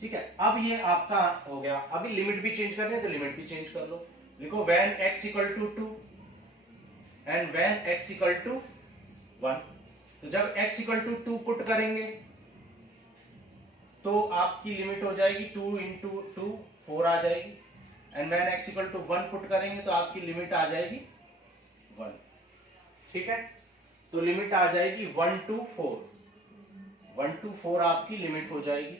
ठीक है, अब ये आपका हो गया। अभी लिमिट भी चेंज करनी है तो लिमिट भी चेंज कर लो। लिखो when x equal to 2 and when x equal to 1। तो जब x इक्वल टू 2 पुट करेंगे तो आपकी लिमिट हो जाएगी 2 इंटू 2 4 आ जाएगी and when x equal to 1 put करेंगे तो आपकी लिमिट आ जाएगी 1। ठीक है, तो लिमिट आ जाएगी 1 to 4, 1 to 4 आपकी लिमिट हो जाएगी।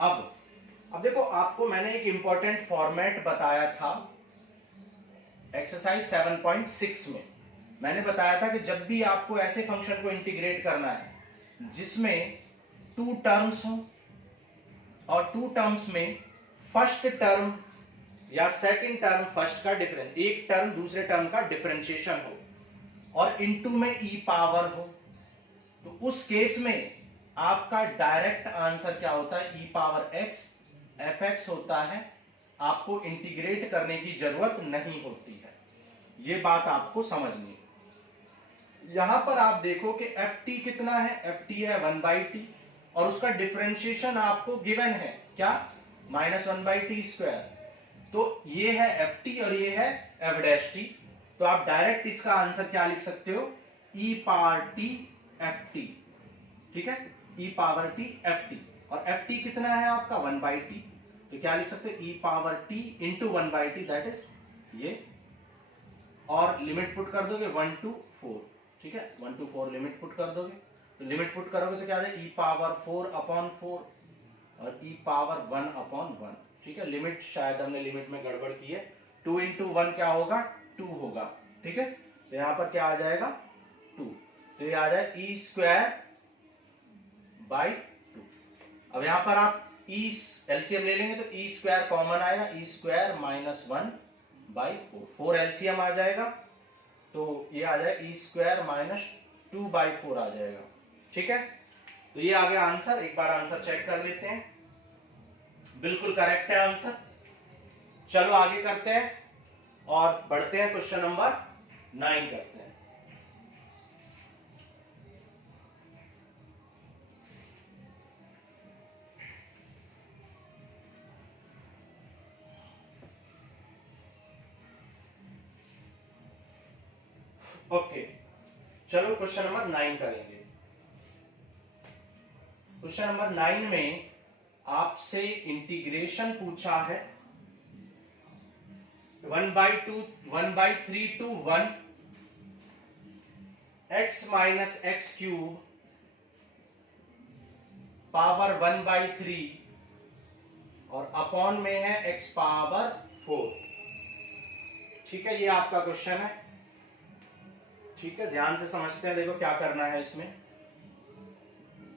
अब देखो आपको मैंने एक इंपॉर्टेंट फॉर्मेट बताया था एक्सरसाइज 7.6 में। मैंने बताया था कि जब भी आपको ऐसे फंक्शन को इंटीग्रेट करना है जिसमें 2 टर्म्स हो और 2 टर्म्स में फर्स्ट टर्म या सेकंड टर्म फर्स्ट का डिफरेंस, एक टर्म दूसरे टर्म का डिफरेंशिएशन हो और इनटू में ई पावर हो, तो उस केस में आपका डायरेक्ट आंसर क्या होता है ई पावर एक्स एफ एक्स होता है। आपको इंटीग्रेट करने की जरूरत नहीं होती है, ये बात आपको समझनी है। यहां पर आप देखो कि एफ टी कितना है, एफ टी है 1 बाई टी और उसका डिफरेंशिएशन आपको गिवन है क्या माइनस 1 बाई टी स्क्वायर। तो ये है एफ टी और ये है एफ डैश टी, तो आप डायरेक्ट इसका आंसर क्या लिख सकते हो e power T F T. ठीक है, ई पावर टी एफ टी और एफ टी कितना है आपका 1 बाई टी, तो क्या लिख सकते हो e power t into 1 by t that is ये, और लिमिट पुट कर दोगे 1 to 4। ठीक है, 1 to 4 लिमिट पुट कर दोगे तो लिमिट पुट करोगे तो क्या आ जाएगा ई पावर 4 अपॉन 4 और ई पावर 1 अपॉन 1। ठीक है, लिमिट शायद हमने लिमिट में गड़बड़ की है, 2 into 1 क्या होगा 2 होगा। ठीक है, तो यहां पर क्या आ जाएगा 2, तो ये आ जाए ई स्क्वायर बाई 2। अब यहां पर आप ई एलसीएम ले लेंगे तो ई स्क्वायर कॉमन आएगा, E square minus 1 by 4, 4 LCM आ जाएगा तो ये आ जाए ई स्क्वायर माइनस 2 बाई 4 आ जाएगा। ठीक है, तो ये आ गया आंसर। एक बार आंसर चेक कर लेते हैं, बिल्कुल करेक्ट है आंसर। चलो आगे करते हैं और बढ़ते हैं, क्वेश्चन नंबर 9 करते हैं। ओके, चलो क्वेश्चन नंबर 9 करेंगे। क्वेश्चन नंबर 9 में आपसे इंटीग्रेशन पूछा है 1/3 to 1 x minus x cube power 1/3 और अपॉन में है x पावर 4। ठीक है, ये आपका क्वेश्चन है। ठीक है, ध्यान से समझते हैं। देखो क्या करना है इसमें।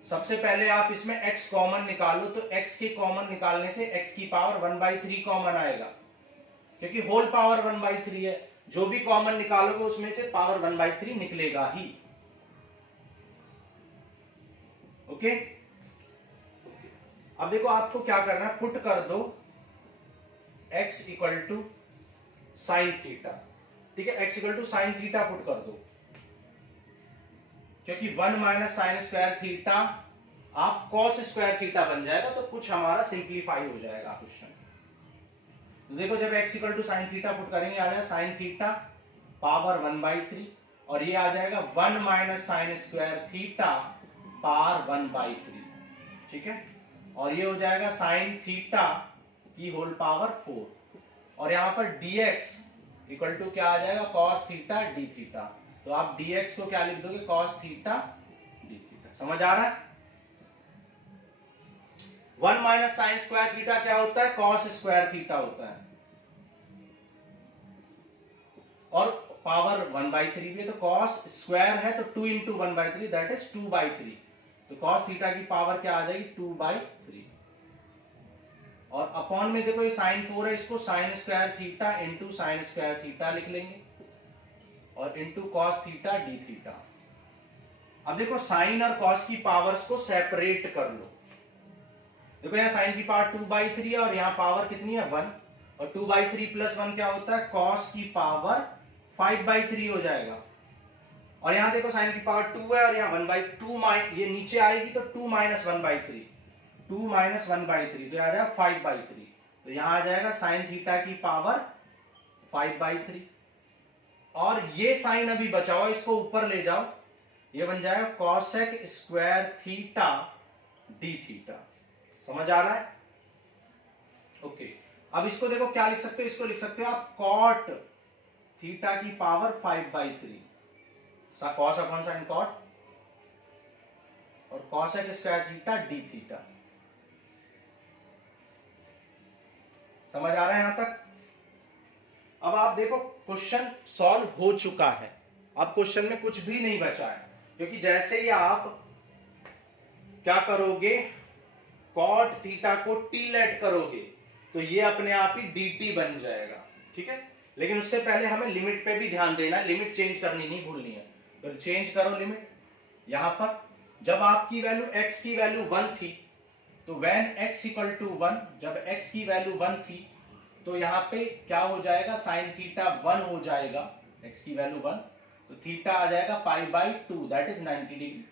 सबसे पहले आप इसमें x कॉमन निकालो, तो x के कॉमन निकालने से x की पावर 1/3 कॉमन आएगा, क्योंकि होल पावर 1/3 है। जो भी कॉमन निकालोगे उसमें से पावर 1/3 निकलेगा ही। ओके, अब देखो आपको क्या करना है, पुट कर दो x equal to sine theta. ठीक है, x equal to sine theta put कर दो, क्योंकि 1 माइनस साइन स्क्वायर थीटा आप कॉस स्क्वायर थीटा बन जाएगा, तो कुछ हमारा सिंप्लीफाई हो जाएगा क्वेश्चन। तो देखो जब x equal to sine theta put करेंगे आ जाएगा साइन थीटा पावर 1/3 और ये आ जाएगा 1 minus sine square theta power 1/3। ठीक है, और ये हो जाएगा साइन थीटा की होल पावर 4 और यहां पर dx इक्वल टू क्या आ जाएगा, कॉस थीटा डी थीटा। तो आप dx को क्या लिख दोगे, कॉस थीटा डी थीटा। समझ आ रहा है। 1 माइनस साइन स्क्वायर थीटा क्या होता है, कॉस स्क्वायर थीटा होता है, और पावर 1/3 भी है, तो कॉस स्क्वायर है तो 2 इंटू 1/3 दैट इज 2/3। तो कॉस थीटा की पावर क्या आ जाएगी, 2/3। और अपॉन में देखो ये साइन 4 है, इसको sign square theta into sine square theta लिख लेंगे और into cos theta d theta. अब देखो साइन और कॉस की पावर्स को सेपरेट कर लो। देखो यहाँ साइन की पावर 2/3 है और यहाँ पावर कितनी है 1, और 2/3 प्लस 1 क्या होता है, कॉस की पावर 5/3 हो जाएगा। और यहाँ देखो साइन की पावर 2 है और यहाँ 1/2 ये नीचे आएगी तो 2 माइनस 1/3, 2 माइनस 1/3 तो आ जाएगा 5/3। तो यहाँ आ जाएगा साइन थीटा की पावर 5/3 और ये साइन अभी बचा हुआ इसको ऊपर ले जाओ, ये बन जाएगा cosec square theta d theta. समझ आ रहा है। ओके, अब इसको देखो क्या लिख सकते हो, इसको लिख सकते हो आप कॉट थीटा की power 5/3 cos upon sine cot और cosec square theta d theta. समझ आ रहा है यहां तक। अब आप देखो क्वेश्चन सॉल्व हो चुका है, अब क्वेश्चन में कुछ भी नहीं बचा है, क्योंकि जैसे ही आप क्या करोगे, कॉट थीटा को टी लेट करोगे तो ये अपने आप ही dt बन जाएगा। ठीक है, लेकिन उससे पहले हमें लिमिट पे भी ध्यान देना है, लिमिट चेंज करनी नहीं भूलनी है। तो चेंज करो लिमिट। यहां पर जब आपकी वैल्यू x की वैल्यू 1 थी तो when x इक्वल टू 1, जब x की वैल्यू 1 थी तो यहाँ पे क्या हो जाएगा, साइन थीटा 1 हो जाएगा, x की वैल्यू 1 तो थीटा आ जाएगा π/2 that is 90 degree.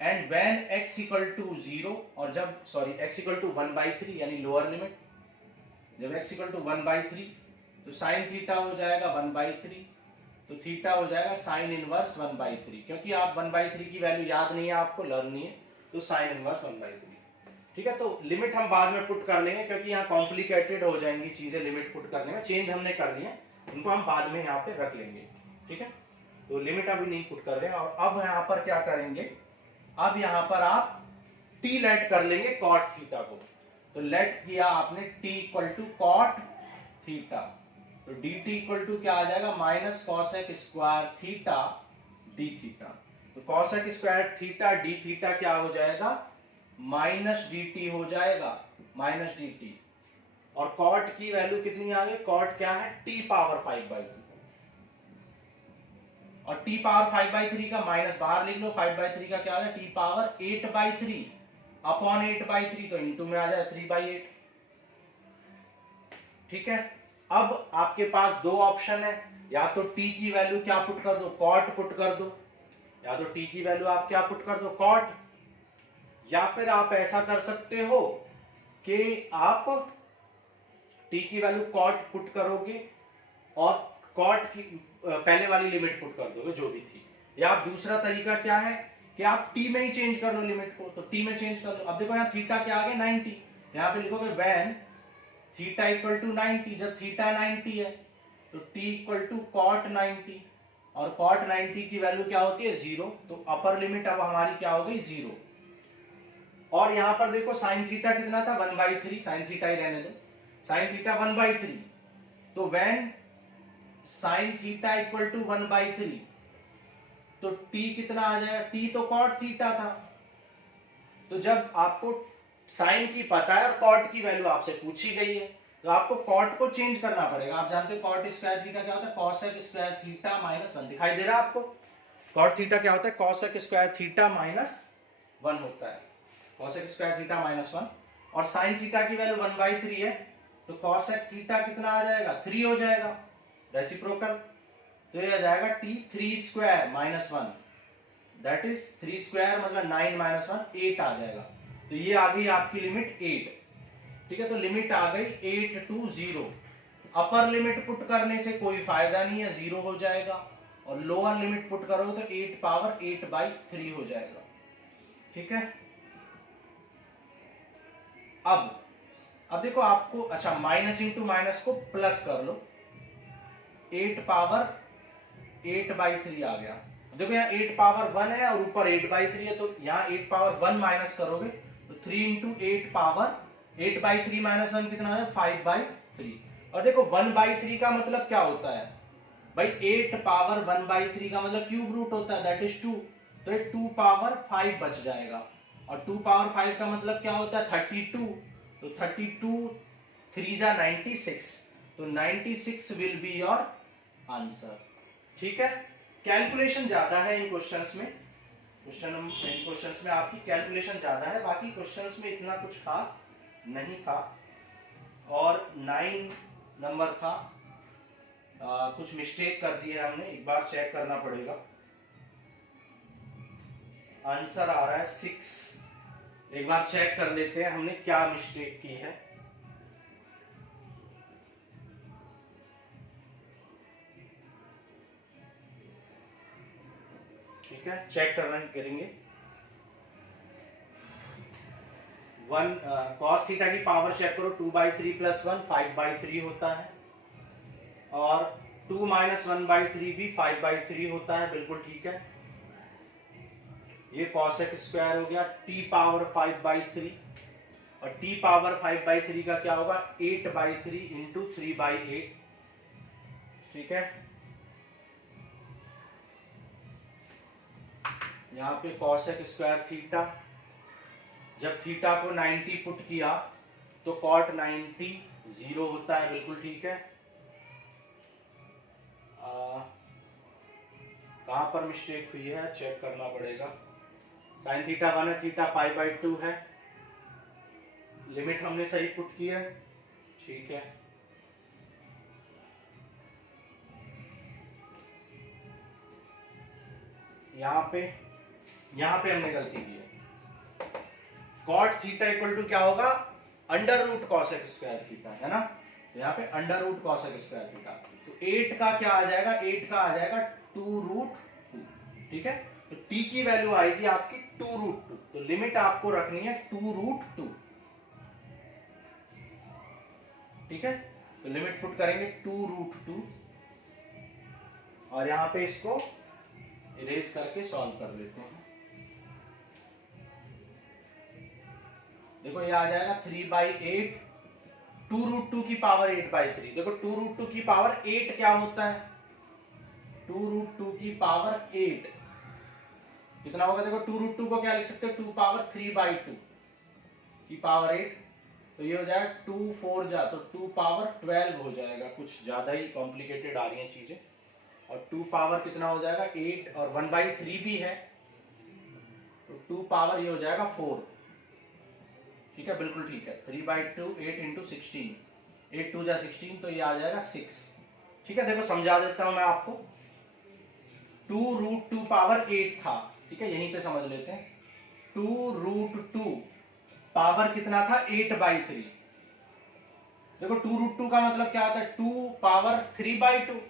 And when x equal to 0 और जब x इक्वल टू 1/3 यानी लोअर लिमिट, जब x इक्वल टू 1/3 तो साइन थीटा हो जाएगा 1/3 तो थीटा हो जाएगा साइन इनवर्स 1/3, क्योंकि आप 1/3 की वैल्यू याद नहीं है, आपको लर्न है, तो साइन इनवर्स 1/3। ठीक है, तो लिमिट हम बाद में पुट कर लेंगे क्योंकि यहाँ कॉम्प्लिकेटेड हो जाएंगी चीजें लिमिट पुट करने में, चेंज हमने कर लिया, इनको हम बाद में यहाँ पे रख लेंगे। ठीक है, तो लिमिट अभी नहीं पुट कर रहे हैं। और अब यहाँ पर क्या करेंगे, अब यहाँ पर आप टी लेट कर लेंगे कॉट थीटा को। तो लेट किया आपने t equal to cot theta, तो डी टी इक्वल टू क्या आ जाएगा, minus cosec square theta d theta. तो cosec square theta d theta क्या हो जाएगा, माइनस डी टी हो जाएगा, माइनस डी टी। और कॉट की वैल्यू कितनी आ गई, कॉट क्या है, टी पावर 5/3, और टी पावर 5/3 का माइनस बाहर लिख लो, 5/3 का क्या है, टी पावर 8/3 अपॉन 8/3, तो इंटू में आ जाए 3/8। ठीक है, अब आपके पास दो ऑप्शन है, या तो टी की वैल्यू क्या पुट कर दो, कॉट पुट कर दो, या तो टी की वैल्यू आप क्या पुट कर दो, कॉट, या फिर आप ऐसा कर सकते हो कि आप टी की वैल्यू कॉट पुट करोगे और कॉट की पहले वाली लिमिट पुट कर दोगे जो भी थी, या आप दूसरा तरीका क्या है कि आप टी में ही चेंज कर लो लिमिट को, तो टी में चेंज कर लो। अब देखो यहाँ थीटा क्या आ गया, 90, यहाँ पे लिखोगे व्हेन थीटा इक्वल टू 90, जब थीटा 90 है तो टी इक्वल टू कॉट 90, और कॉट 90 की वैल्यू क्या होती है, 0, तो अपर लिमिट अब हमारी क्या हो गई, 0। और यहां पर देखो साइन थीटा कितना था, 1/3, साइन थीटा ही रहने दो, साइन थीटा 1/3, तो when sine theta equal to 1/3, तो टी कितना आ जाएगा, टी तो कॉट थीटा था। तो जब आपको साइन की पता है और कॉट की वैल्यू आपसे पूछी गई है, तो आपको कॉट को चेंज करना पड़ेगा। आप जानते हो कॉट स्क्वायर थीटा क्या होता है, कॉसेक स्क्वायर थीटा -1, दिखाई दे रहा है आपको, कॉट थीटा क्या होता है, कॉसेक स्क्वायर थीटा -1 होता है, कॉसेक स्क्वायर थीटा -1, और साइन थीटा की वैल्यू 1/3 है, तो कॉसेक थीटा कितना आ जाएगा, 3 हो जाएगा, रेसिप्रोकल, तो ये आ जाएगा t3² -1, दैट इज 3² मतलब 9 - 1 8 आ जाएगा। तो ये आ गई आपकी लिमिट 8। ठीक है, तो लिमिट आ गई 8 to 0। अपर लिमिट पुट करने से कोई फायदा नहीं है, 0 हो जाएगा, और लोअर लिमिट पुट करोगे तो 8 पावर 8/3 हो जाएगा। ठीक है, अब देखो आपको, अच्छा माइनस इंटू माइनस को प्लस कर लो, 8 पावर 8/3 आ गया। देखो यहाँ 8 पावर 1 है और ऊपर 8/3 है, तो यहाँ 8 पावर 1 माइनस करोगे तो 3 इंटू 8 पावर 8/3 -1 कितना है, 5/3। और देखो 1/3 का मतलब क्या होता है भाई, 8 पावर 1/3 का मतलब क्यूब रूट होता है, दैट इज 2, तो ये 2 पावर 5 बच जाएगा, और 2 पावर 5 का मतलब क्या होता है, 32, तो 32 3 जा 96, तो 96 विल बी योर आंसर। ठीक है, कैलकुलेशन ज्यादा है इन क्वेश्चंस में, इन क्वेश्चंस में आपकी कैलकुलेशन ज्यादा है, बाकी क्वेश्चंस में इतना कुछ खास नहीं था। और 9 नंबर था, कुछ मिस्टेक कर दिए हमने, एक बार चेक करना पड़ेगा। आंसर आ रहा है 6, एक बार चेक कर लेते हैं हमने क्या मिस्टेक की है। ठीक है, चेक करेंगे। 1 cos थीटा की पावर चेक करो, 2/3 + 1 5/3 होता है, और 2 - 1/3 भी 5/3 होता है, बिल्कुल ठीक है। ये कॉसेक स्क्वायर हो गया, t पावर 5/3, और t पावर 5/3 का क्या होगा, 8/3 इंटू 3/8। ठीक है, यहाँ पे कॉसेक स्क्वायर थीटा, जब थीटा को 90 पुट किया तो कॉट 90 0 होता है, बिल्कुल ठीक है। कहां पर मिस्टेक हुई है चेक करना पड़ेगा। साइन थीटा 1 है, थीटा π/2 है, लिमिट हमने सही पुट की है, ठीक है। यहाँ पे हमने गलती की है, कॉट थीटा इक्वल टू क्या होगा, √ कॉसेक स्क्वायर थीटा, है ना, यहाँ पे √ कॉसेक स्क्वायर थीटा, तो 8 का क्या आ जाएगा, 8 का आ जाएगा 2√2। ठीक है, तो t की वैल्यू आएगी आपकी 2√2, तो लिमिट आपको रखनी है 2√2। ठीक है, तो लिमिट पुट करेंगे 2√2, और यहां पे इसको इरेज करके सॉल्व कर लेते हैं। देखो ये आ जाएगा 3/8, 2√2 की पावर 8/3। देखो 2√2 की पावर 8 क्या होता है, 2√2 की पावर 8 कितना होगा, देखो 2√2 को क्या लिख सकते हो, 2 पावर 3/2 की पावर 8, तो ये हो जाएगा 2 4 जा तो 2 पावर 12 हो जाएगा। कुछ ज्यादा ही कॉम्प्लिकेटेड आ रही हैं चीजें। और 2 पावर कितना हो जाएगा 8, और 1/3 भी है, तो 2 पावर ये हो जाएगा 4। ठीक है, बिल्कुल ठीक है। 3/2 8 × 16, 8 2 जा 16, तो ये आ जाएगा 6। ठीक है, देखो समझा देता हूं मैं आपको। 2√2 पावर 8 था, ठीक है, यहीं पे समझ लेते हैं। 2√2 पावर कितना था 8/3। देखो 2√2 का मतलब क्या होता है, 2 पावर 3/2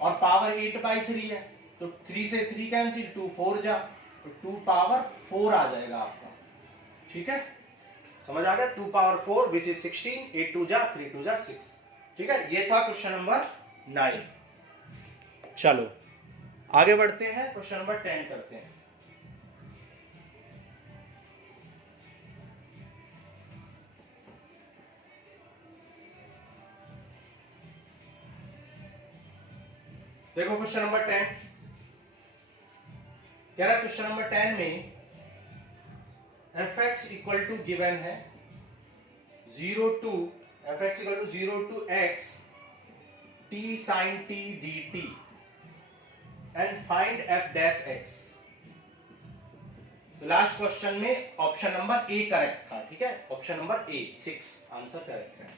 और पावर 8/3 है, तो 3 से 3 कैंसिल, 2 4 जा, तो 2 पावर 4 आ जाएगा आपका। ठीक है, समझ आ गया। 2 पावर 4 विच इज 16, 8 2 जा 3 2 जा 6। ठीक है, ये था क्वेश्चन नंबर 9। चलो आगे बढ़ते हैं, क्वेश्चन नंबर 10 करते हैं। देखो क्वेश्चन नंबर 10 कह रहा है, क्वेश्चन नंबर 10 में fx इक्वल टू गिवन है 0 to fx equal to 0 to x t sin t dt and find f dash x। तो लास्ट क्वेश्चन में ऑप्शन नंबर ए करेक्ट था। ठीक है, option number A 6 answer correct है।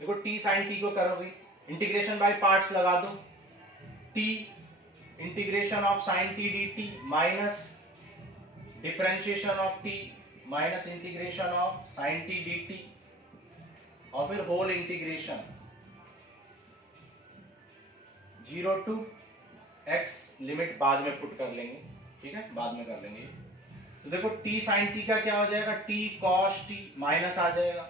देखो t sin t को करोगे, इंटीग्रेशन बाय पार्ट्स लगा दो। t integration of sin t dt minus differentiation of t minus integration of sin t dt और फिर whole integration 0 to x, limit बाद में पुट कर लेंगे। ठीक है, बाद में कर लेंगे। तो देखो t sin t का क्या हो जाएगा, t cos t माइनस आ जाएगा।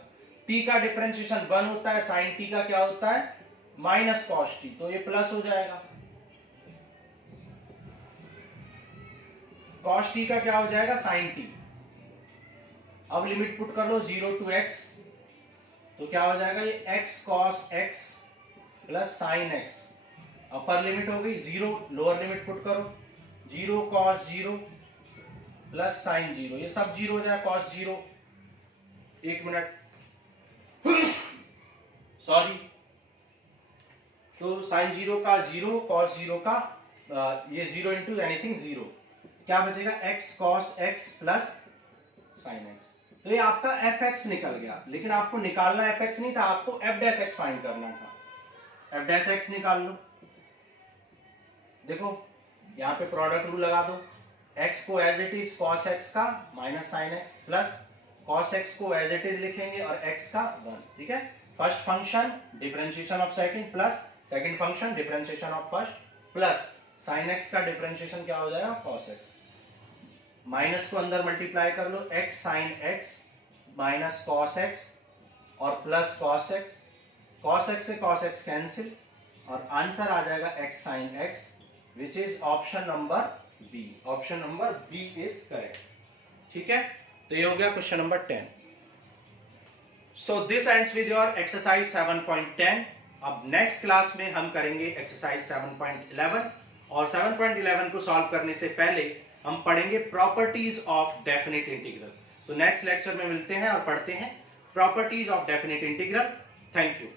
t का डिफरेंशिएशन 1 होता है, sin t का क्या होता है माइनस cos t, तो ये प्लस हो जाएगा। cos t का क्या हो जाएगा sin t। अब लिमिट पुट कर लो 0 to x, तो क्या हो जाएगा ये x cos x plus sin x। Upper limit हो गई 0, लोअर लिमिट पुट करो 0 cos 0 प्लस sin 0, ये सब 0 हो जाए, cos 0, एक मिनट सॉरी, तो sin 0 का 0, cos 0 का ये 0 इंटू एनीथिंग 0, क्या बचेगा x cos x plus sin x। तो ये आपका fx निकल गया, लेकिन आपको निकालना fx नहीं था, आपको f डैश x फाइंड करना था। f डैश x निकाल लो। देखो यहाँ पे प्रोडक्ट रूल लगा दो, x को as it is cos x का minus sin x plus cos x को एज इट इज लिखेंगे और x का 1। ठीक है, first function differentiation of second plus second function differentiation of first plus sin x का डिफरेंशिएशन क्या हो जाएगा cos x। माइनस को अंदर मल्टीप्लाई कर लो, x sin x minus cos x और प्लस cos x से cos x कैंसिल और आंसर आ जाएगा x sin x, which is option number B. Option number B is correct. ठीक है, तो ये हो गया question number 10। So this ends with your exercise 7.10। अब नेक्स्ट क्लास में हम करेंगे एक्सरसाइज 7.11 और 7.11 को सॉल्व करने से पहले हम पढ़ेंगे प्रॉपर्टीज ऑफ डेफिनेट इंटीग्रल। तो नेक्स्ट लेक्चर में मिलते हैं और पढ़ते हैं properties of definite integral. Thank you.